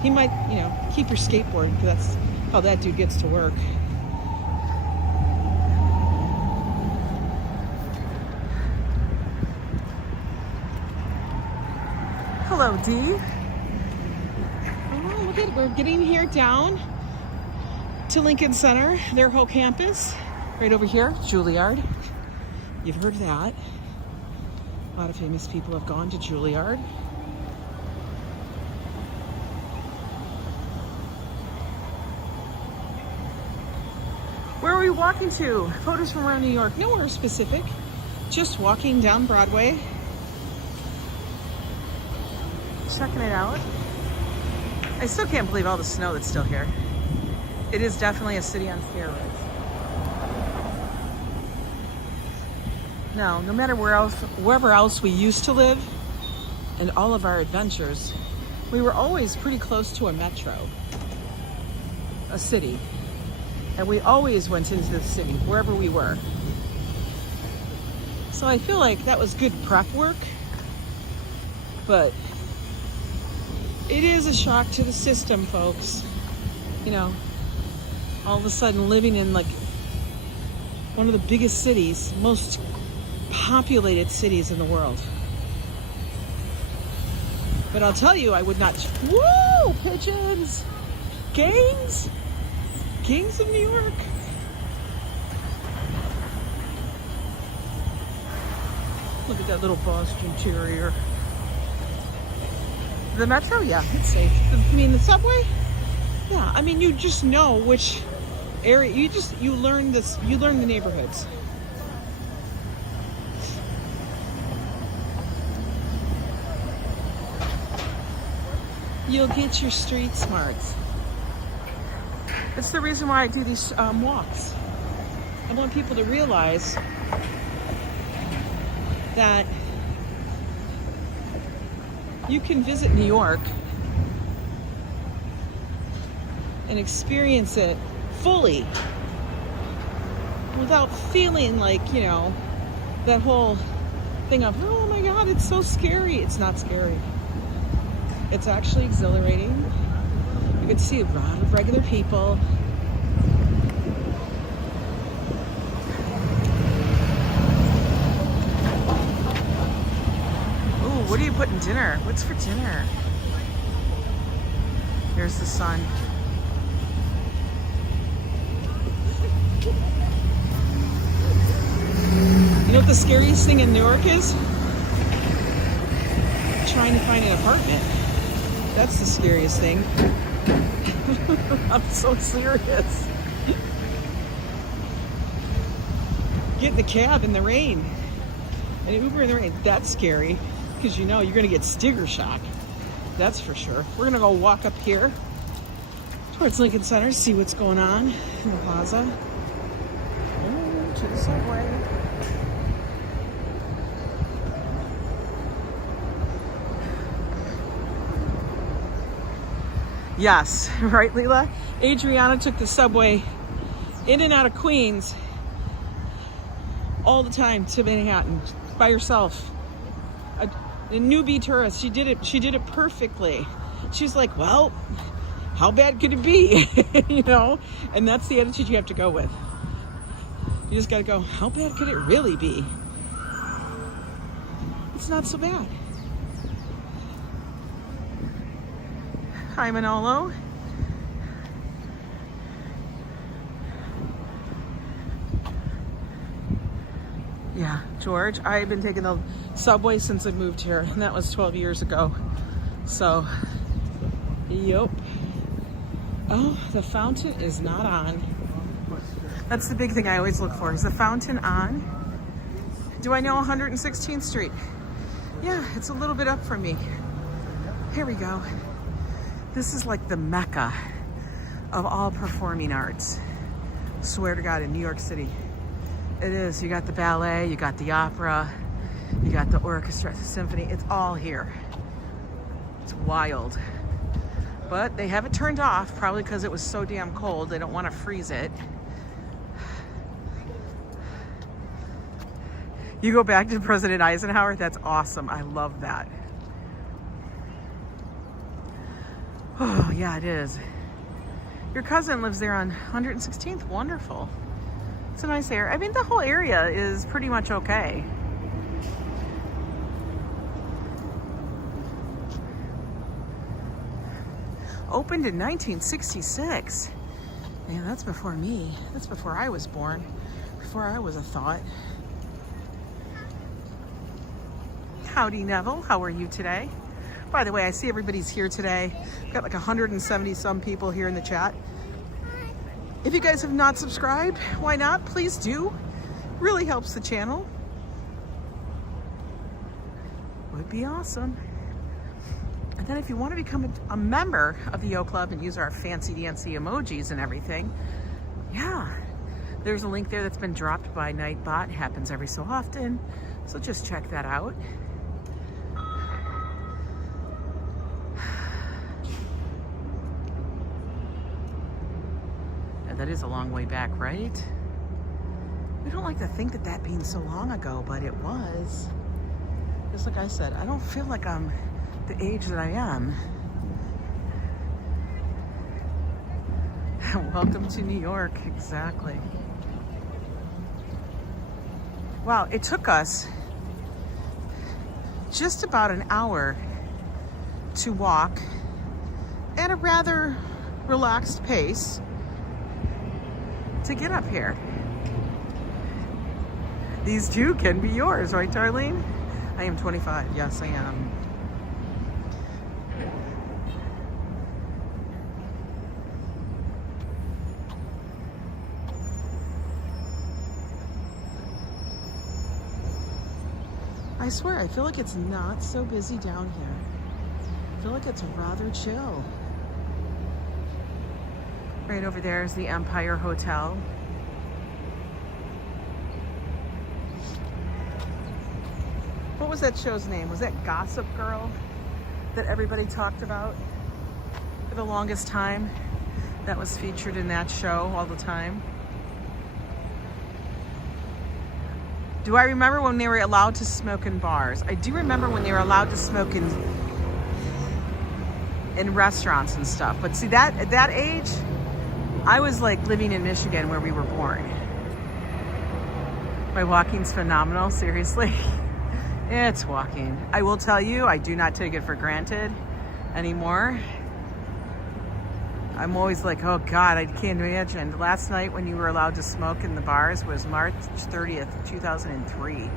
He might, you know, keep your skateboard, because that's how that dude gets to work. Hello, D. Oh, look at it. We're getting here down to Lincoln Center, their whole campus. Right over here, Juilliard. You've heard of that. A lot of famous people have gone to Juilliard. Where are we walking to? Photos from around New York. Nowhere specific. Just walking down Broadway. Checking it out. I still can't believe all the snow that's still here. It is definitely a city on steroids. Now, no matter wherever else we used to live, and all of our adventures, we were always pretty close to a metro, a city. And we always went into the city, wherever we were. So I feel like that was good prep work, but it is a shock to the system, folks. You know, all of a sudden living in like one of the biggest cities, most populated cities in the world. But I'll tell you, I would not, woo, pigeons, gangs of New York. Look at that little Boston Terrier. The metro, yeah, it's safe. I mean, the subway, yeah. I mean, you just know which area. You learn this. You learn the neighborhoods. You'll get your street smarts. It's the reason why I do these walks. I want people to realize that you can visit New York and experience it fully without feeling like, you know, that whole thing of, oh my God, it's so scary. It's not scary. It's actually exhilarating. You get to see a lot of regular people. Ooh, what are you putting dinner? What's for dinner? Here's the sun. You know what the scariest thing in New York is? Trying to find an apartment. That's the scariest thing. I'm so serious. Getting a cab in the rain. An Uber in the rain. That's scary. Because you know you're going to get sticker shock. That's for sure. We're going to go walk up here towards Lincoln Center, see what's going on in the plaza. Oh, to the subway. Yes, right, Lila? Adriana took the subway in and out of Queens all the time to Manhattan by herself. A newbie tourist. She did it perfectly. She's like, well, how bad could it be? You know? And that's the attitude you have to go with. You just got to go, how bad could it really be? It's not so bad. Hi, Manolo. Yeah, George, I've been taking the subway since I moved here, and that was 12 years ago. So, yep. Oh, the fountain is not on. That's the big thing I always look for. Is the fountain on? Do I know 116th Street? Yeah, it's a little bit up from me. Here we go. This is like the Mecca of all performing arts. Swear to God, in New York City. It is. You got the ballet, you got the opera, you got the orchestra, the symphony. It's all here. It's wild. But they have it turned off, probably because it was so damn cold. They don't want to freeze it. You go back to President Eisenhower? That's awesome. I love that. Oh, yeah, it is. Your cousin lives there on 116th. Wonderful. It's a nice area. I mean, the whole area is pretty much okay. Opened in 1966. Man, that's before me. That's before I was born. Before I was a thought. Howdy, Neville. How are you today? By the way, I see everybody's here today. Got like 170 some people here in the chat. If you guys have not subscribed, why not? Please do. Really helps the channel. Would be awesome. And then if you want to become a member of the Yo Club and use our fancy dancy emojis and everything, yeah, there's a link there that's been dropped by Nightbot. It happens every so often. So just check that out. That is a long way back, right? We don't like to think that that being so long ago, but it was. Just like I said, I don't feel like I'm the age that I am. Welcome to New York, exactly. Wow, it took us just about an hour to walk at a rather relaxed pace to get up here. These two can be yours, right, Darlene? I am 25. Yes, I am. I swear, I feel like it's not so busy down here. I feel like it's rather chill. Right over there is the Empire Hotel. What was that show's name? Was that Gossip Girl that everybody talked about for the longest time? that was featured in that show all the time. Do I remember when they were allowed to smoke in bars? I do remember when they were allowed to smoke in restaurants and stuff. But see, that at that age, I was like living in Michigan where we were born. My walking's phenomenal, seriously. It's walking. I will tell you, I do not take it for granted anymore. I'm always like, oh God, I can't imagine. Last night when you were allowed to smoke in the bars was March 30th, 2003.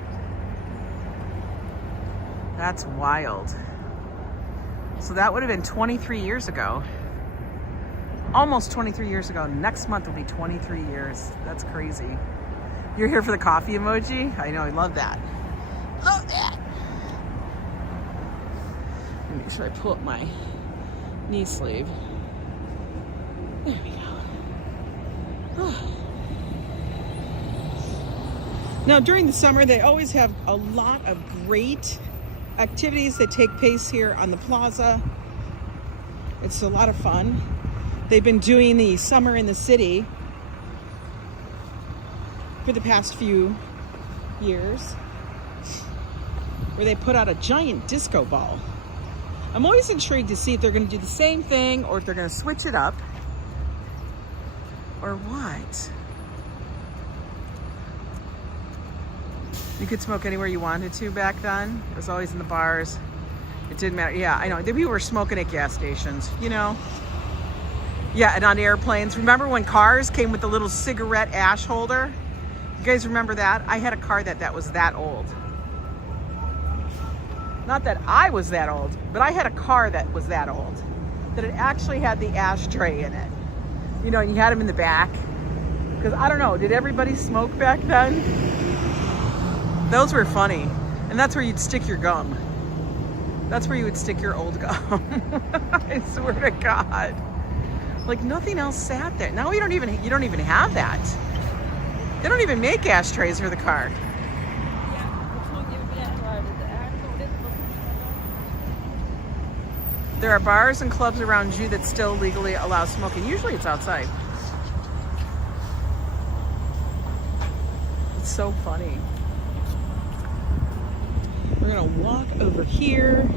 That's wild. So that would have been 23 years ago. Almost 23 years ago. Next month will be 23 years. That's crazy. You're here for the coffee emoji? I know, I love that. Love that. Let me make sure I pull up my knee sleeve. There we go. Oh. Now, during the summer, they always have a lot of great activities that take place here on the plaza. It's a lot of fun. They've been doing the Summer in the City for the past few years, where they put out a giant disco ball. I'm always intrigued to see if they're going to do the same thing or if they're going to switch it up or what. You could smoke anywhere you wanted to back then. It was always in the bars. It didn't matter. Yeah, I know. We were smoking at gas stations, you know. Yeah, and on airplanes. Remember when cars came with the little cigarette ash holder? You guys remember that? I had a car that was that old. Not that I was that old, but I had a car that was that old. That it actually had the ashtray in it. You know, and you had them in the back. Because I don't know, did everybody smoke back then? Those were funny. And that's where you'd stick your gum. That's where you would stick your old gum. I swear to God. Like nothing else sat there. Now you don't even have that. They don't even make ashtrays for the car. There are bars and clubs around you that still legally allow smoking. Usually it's outside. It's so funny. We're gonna walk over here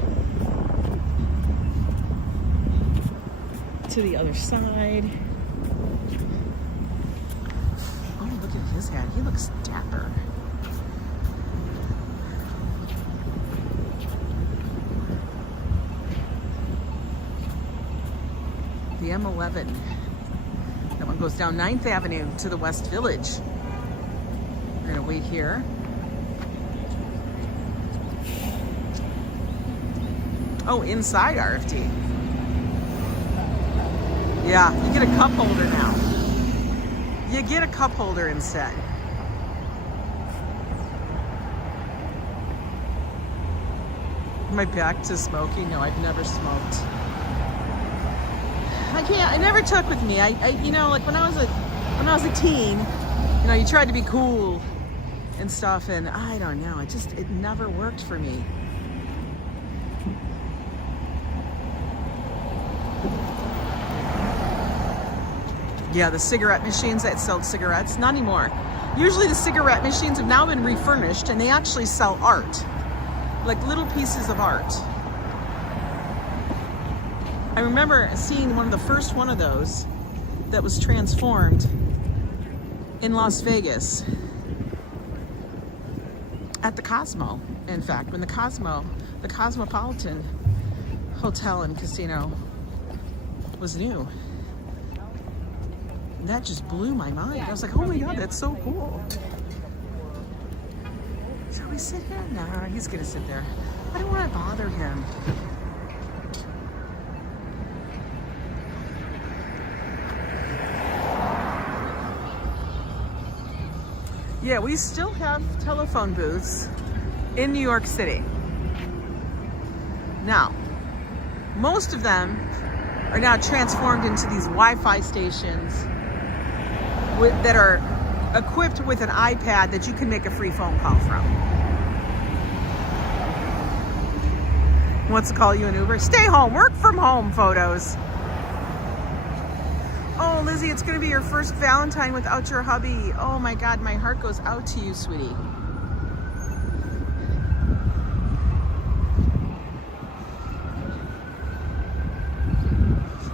to the other side. Oh, look at his hat. He looks dapper. The M11. That one goes down 9th Avenue to the West Village. We're gonna wait here. Oh, inside RFD. Yeah, you get a cup holder now. You get a cup holder instead. Am I back to smoking? No, I've never smoked. I never took with me. You know, like when I was a teen, you know, you tried to be cool and stuff, and I don't know, it never worked for me. Yeah, the cigarette machines that sell cigarettes, not anymore. Usually the cigarette machines have now been refurnished and they actually sell art, like little pieces of art. I remember seeing one of the first one of those that was transformed in Las Vegas at the Cosmo. In fact, when the Cosmopolitan Hotel and Casino was new. And that just blew my mind. I was like, oh my God, that's so cool. Shall we sit here? No, he's gonna sit there. I don't want to bother him. Yeah, we still have telephone booths in New York City. Now, most of them are now transformed into these Wi-Fi stations that are equipped with an iPad that you can make a free phone call from. Wants to call you an Uber? Stay home, work from home photos. Oh Lizzie, it's going to be your first Valentine without your hubby. Oh my God, my heart goes out to you, sweetie.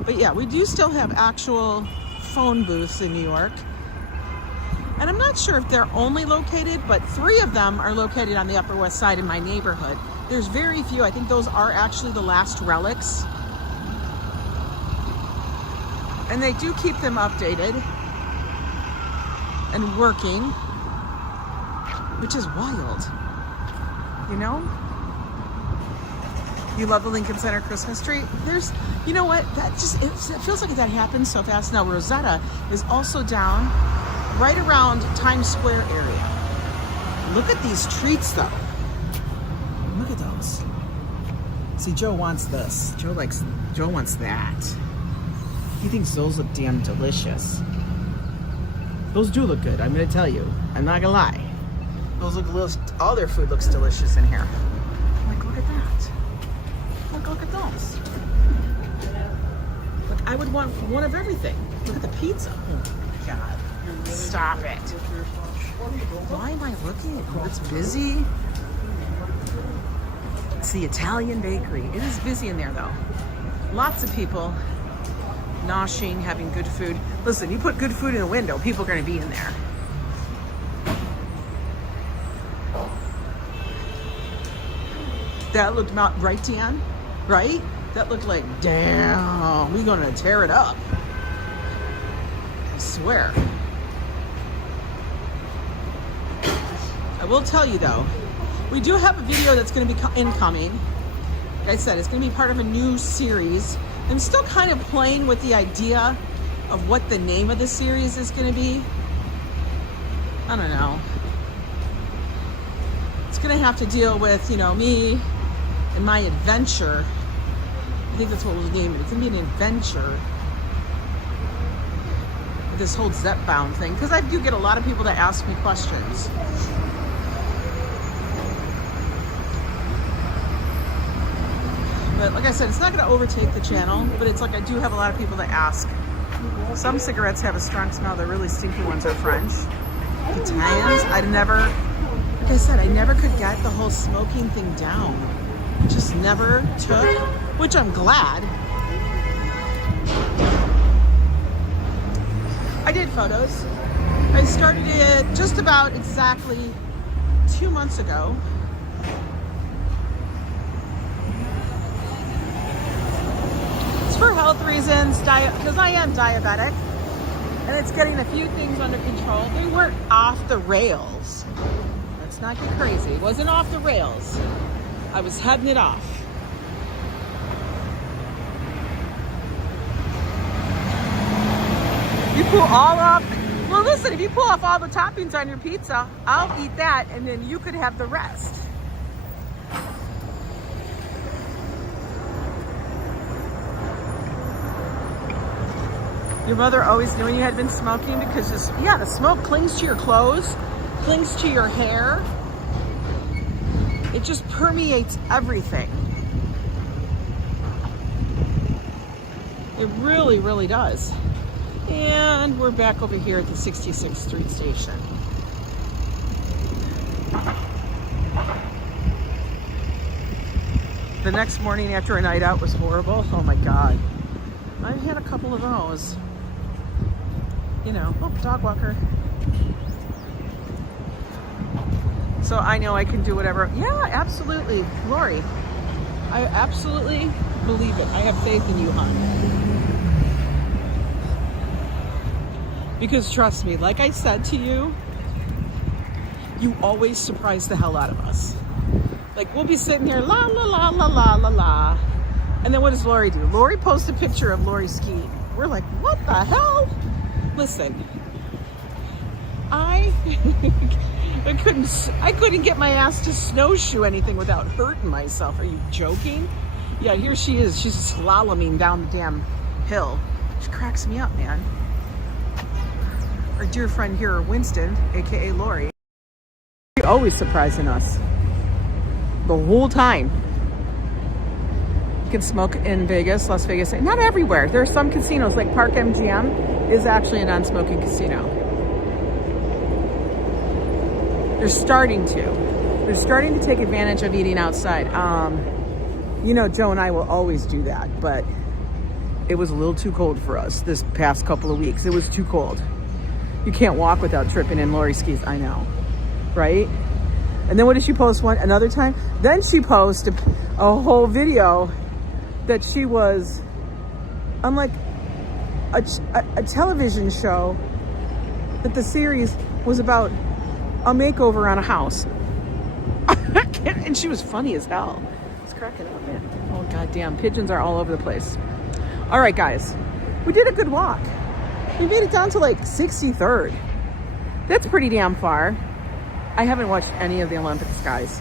But yeah, we do still have actual phone booths in New York. And I'm not sure if they're only located, but 3 of them are located on the Upper West Side in my neighborhood. There's very few. I think those are actually the last relics. And they do keep them updated and working, which is wild, you know? You love the Lincoln Center Christmas tree? There's, you know what, that just, it feels like that happens so fast. Now Rosetta is also down right around Times Square area. Look at these treats though. Look at those. See, Joe wants this. Joe wants that. He thinks those look damn delicious. Those do look good, I'm gonna tell you. I'm not gonna lie. Those look all their food looks delicious in here. Like, look at that. Look at those. Look, I would want one of everything. Look at the pizza. Oh my God. Stop it. Why am I looking? Oh, it's busy. It's the Italian bakery. It is busy in there though. Lots of people noshing, having good food. Listen, you put good food in a window, people are going to be in there. That looked about right, Dan? Right? That looked like, damn, we're going to tear it up. I swear. I will tell you though, we do have a video that's going to be incoming. Like I said, it's going to be part of a new series. I'm still kind of playing with the idea of what the name of the series is going to be. I don't know. It's going to have to deal with, you know, me and my adventure. I think that's what we'll name it. It's going to be an adventure. With this whole Zep-bound thing. Because I do get a lot of people that ask me questions. But like I said, it's not going to overtake the channel, but it's like I do have a lot of people that ask. Some cigarettes have a strong smell. The really stinky ones are French. Italians, like I said, I never could get the whole smoking thing down. Just never took, which I'm glad. I did photos. I started it just about exactly 2 months ago. For health reasons, because I am diabetic, and it's getting a few things under control. They weren't off the rails. Let's not get crazy. It wasn't off the rails. I was heading it off. You pull all off. Well, listen, if you pull off all the toppings on your pizza, I'll eat that, and then you could have the rest. Your mother always knew you had been smoking because the smoke clings to your clothes, clings to your hair. It just permeates everything. It really, really does. And we're back over here at the 66th Street station. The next morning after a night out was horrible. Oh my God. I've had a couple of those. You know, oh, dog walker. So I know I can do whatever. Yeah, absolutely, Lori. I absolutely believe it. I have faith in you, hon. Because trust me, like I said to you, you always surprise the hell out of us. Like we'll be sitting here, la la la la la la la. And then what does Lori do? Lori posts a picture of Lori skiing. We're like, what the hell? Listen, I couldn't get my ass to snowshoe anything without hurting myself. Are you joking? Yeah, here she is. She's slaloming down the damn hill. She cracks me up, man. Our dear friend here, Winston, aka Lori, she's always surprising us. The whole time. You can smoke in Vegas, Las Vegas. Not everywhere. There are some casinos, like Park MGM is actually a non-smoking casino. They're starting to take advantage of eating outside. You know, Joe and I will always do that, but it was a little too cold for us this past couple of weeks. It was too cold. You can't walk without tripping in Lori skis. I know, right? And then what did she post another time? Then she posted a whole video that she was on like a television show, that the series was about a makeover on a house. And she was funny as hell. It's cracking up, man. Oh, goddamn. Pigeons are all over the place. All right, guys. We did a good walk. We made it down to like 63rd. That's pretty damn far. I haven't watched any of the Olympics, guys.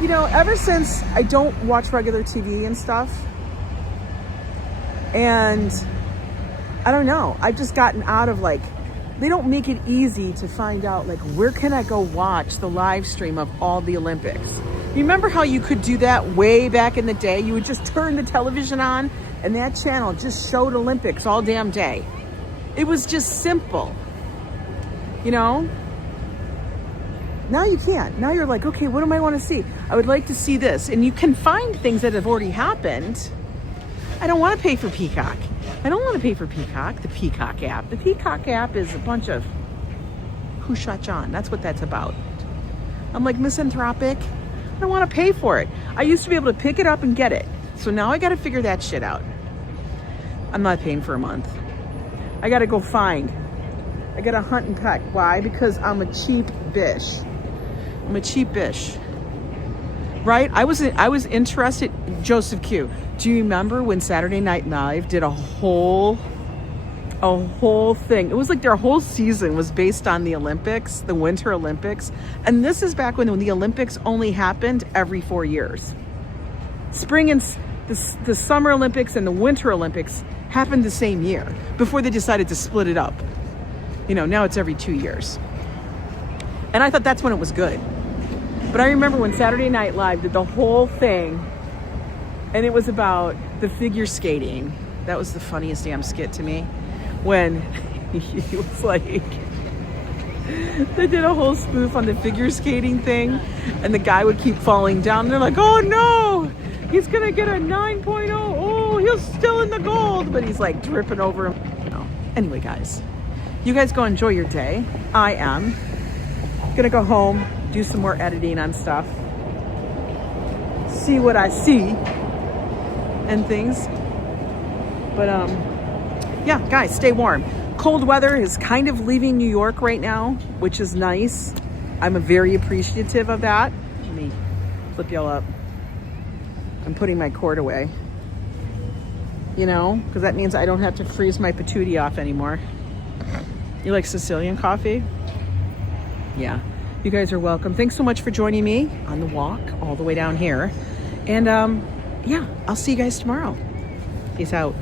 You know, ever since I don't watch regular TV and stuff, and I don't know, I've just gotten out of like, they don't make it easy to find out like, where can I go watch the live stream of all the Olympics? You remember how you could do that way back in the day? You would just turn the television on and that channel just showed Olympics all damn day. It was just simple, you know? Now you can't. Now you're like, okay, what do I want to see? I would like to see this. And you can find things that have already happened. I don't want to pay for Peacock. I don't want to pay for Peacock, the Peacock app. The Peacock app is a bunch of who shot John. That's what that's about. I'm like misanthropic. I don't want to pay for it. I used to be able to pick it up and get it. So now I got to figure that shit out. I'm not paying for a month. I got to go find. I got to hunt and peck. Why? Because I'm a cheap bish. I'm a cheap bish. Right? I was interested. Joseph Q. Do you remember when Saturday Night Live did a whole thing? It was like their whole season was based on the Olympics, the Winter Olympics. And this is back when the Olympics only happened every 4 years. Spring and the Summer Olympics and the Winter Olympics happened the same year before they decided to split it up. You know, now it's every 2 years. And I thought that's when it was good. But I remember when Saturday Night Live did the whole thing, and it was about the figure skating. That was the funniest damn skit to me. When he was like, they did a whole spoof on the figure skating thing, and the guy would keep falling down. And they're like, oh no, he's gonna get a 9.0. Oh, he's still in the gold, but he's like dripping over him. You know. Anyway, guys, you guys go enjoy your day. I am gonna go home, do some more editing on stuff, see what I see and things. But yeah, guys, stay warm. Cold weather is kind of leaving New York right now, which is nice. I'm very appreciative of that. Let me flip y'all up. I'm putting my cord away, you know, because that means I don't have to freeze my patootie off anymore. You like Sicilian coffee? Yeah, you guys are welcome. Thanks so much for joining me on the walk all the way down here. And yeah, I'll see you guys tomorrow. Peace out.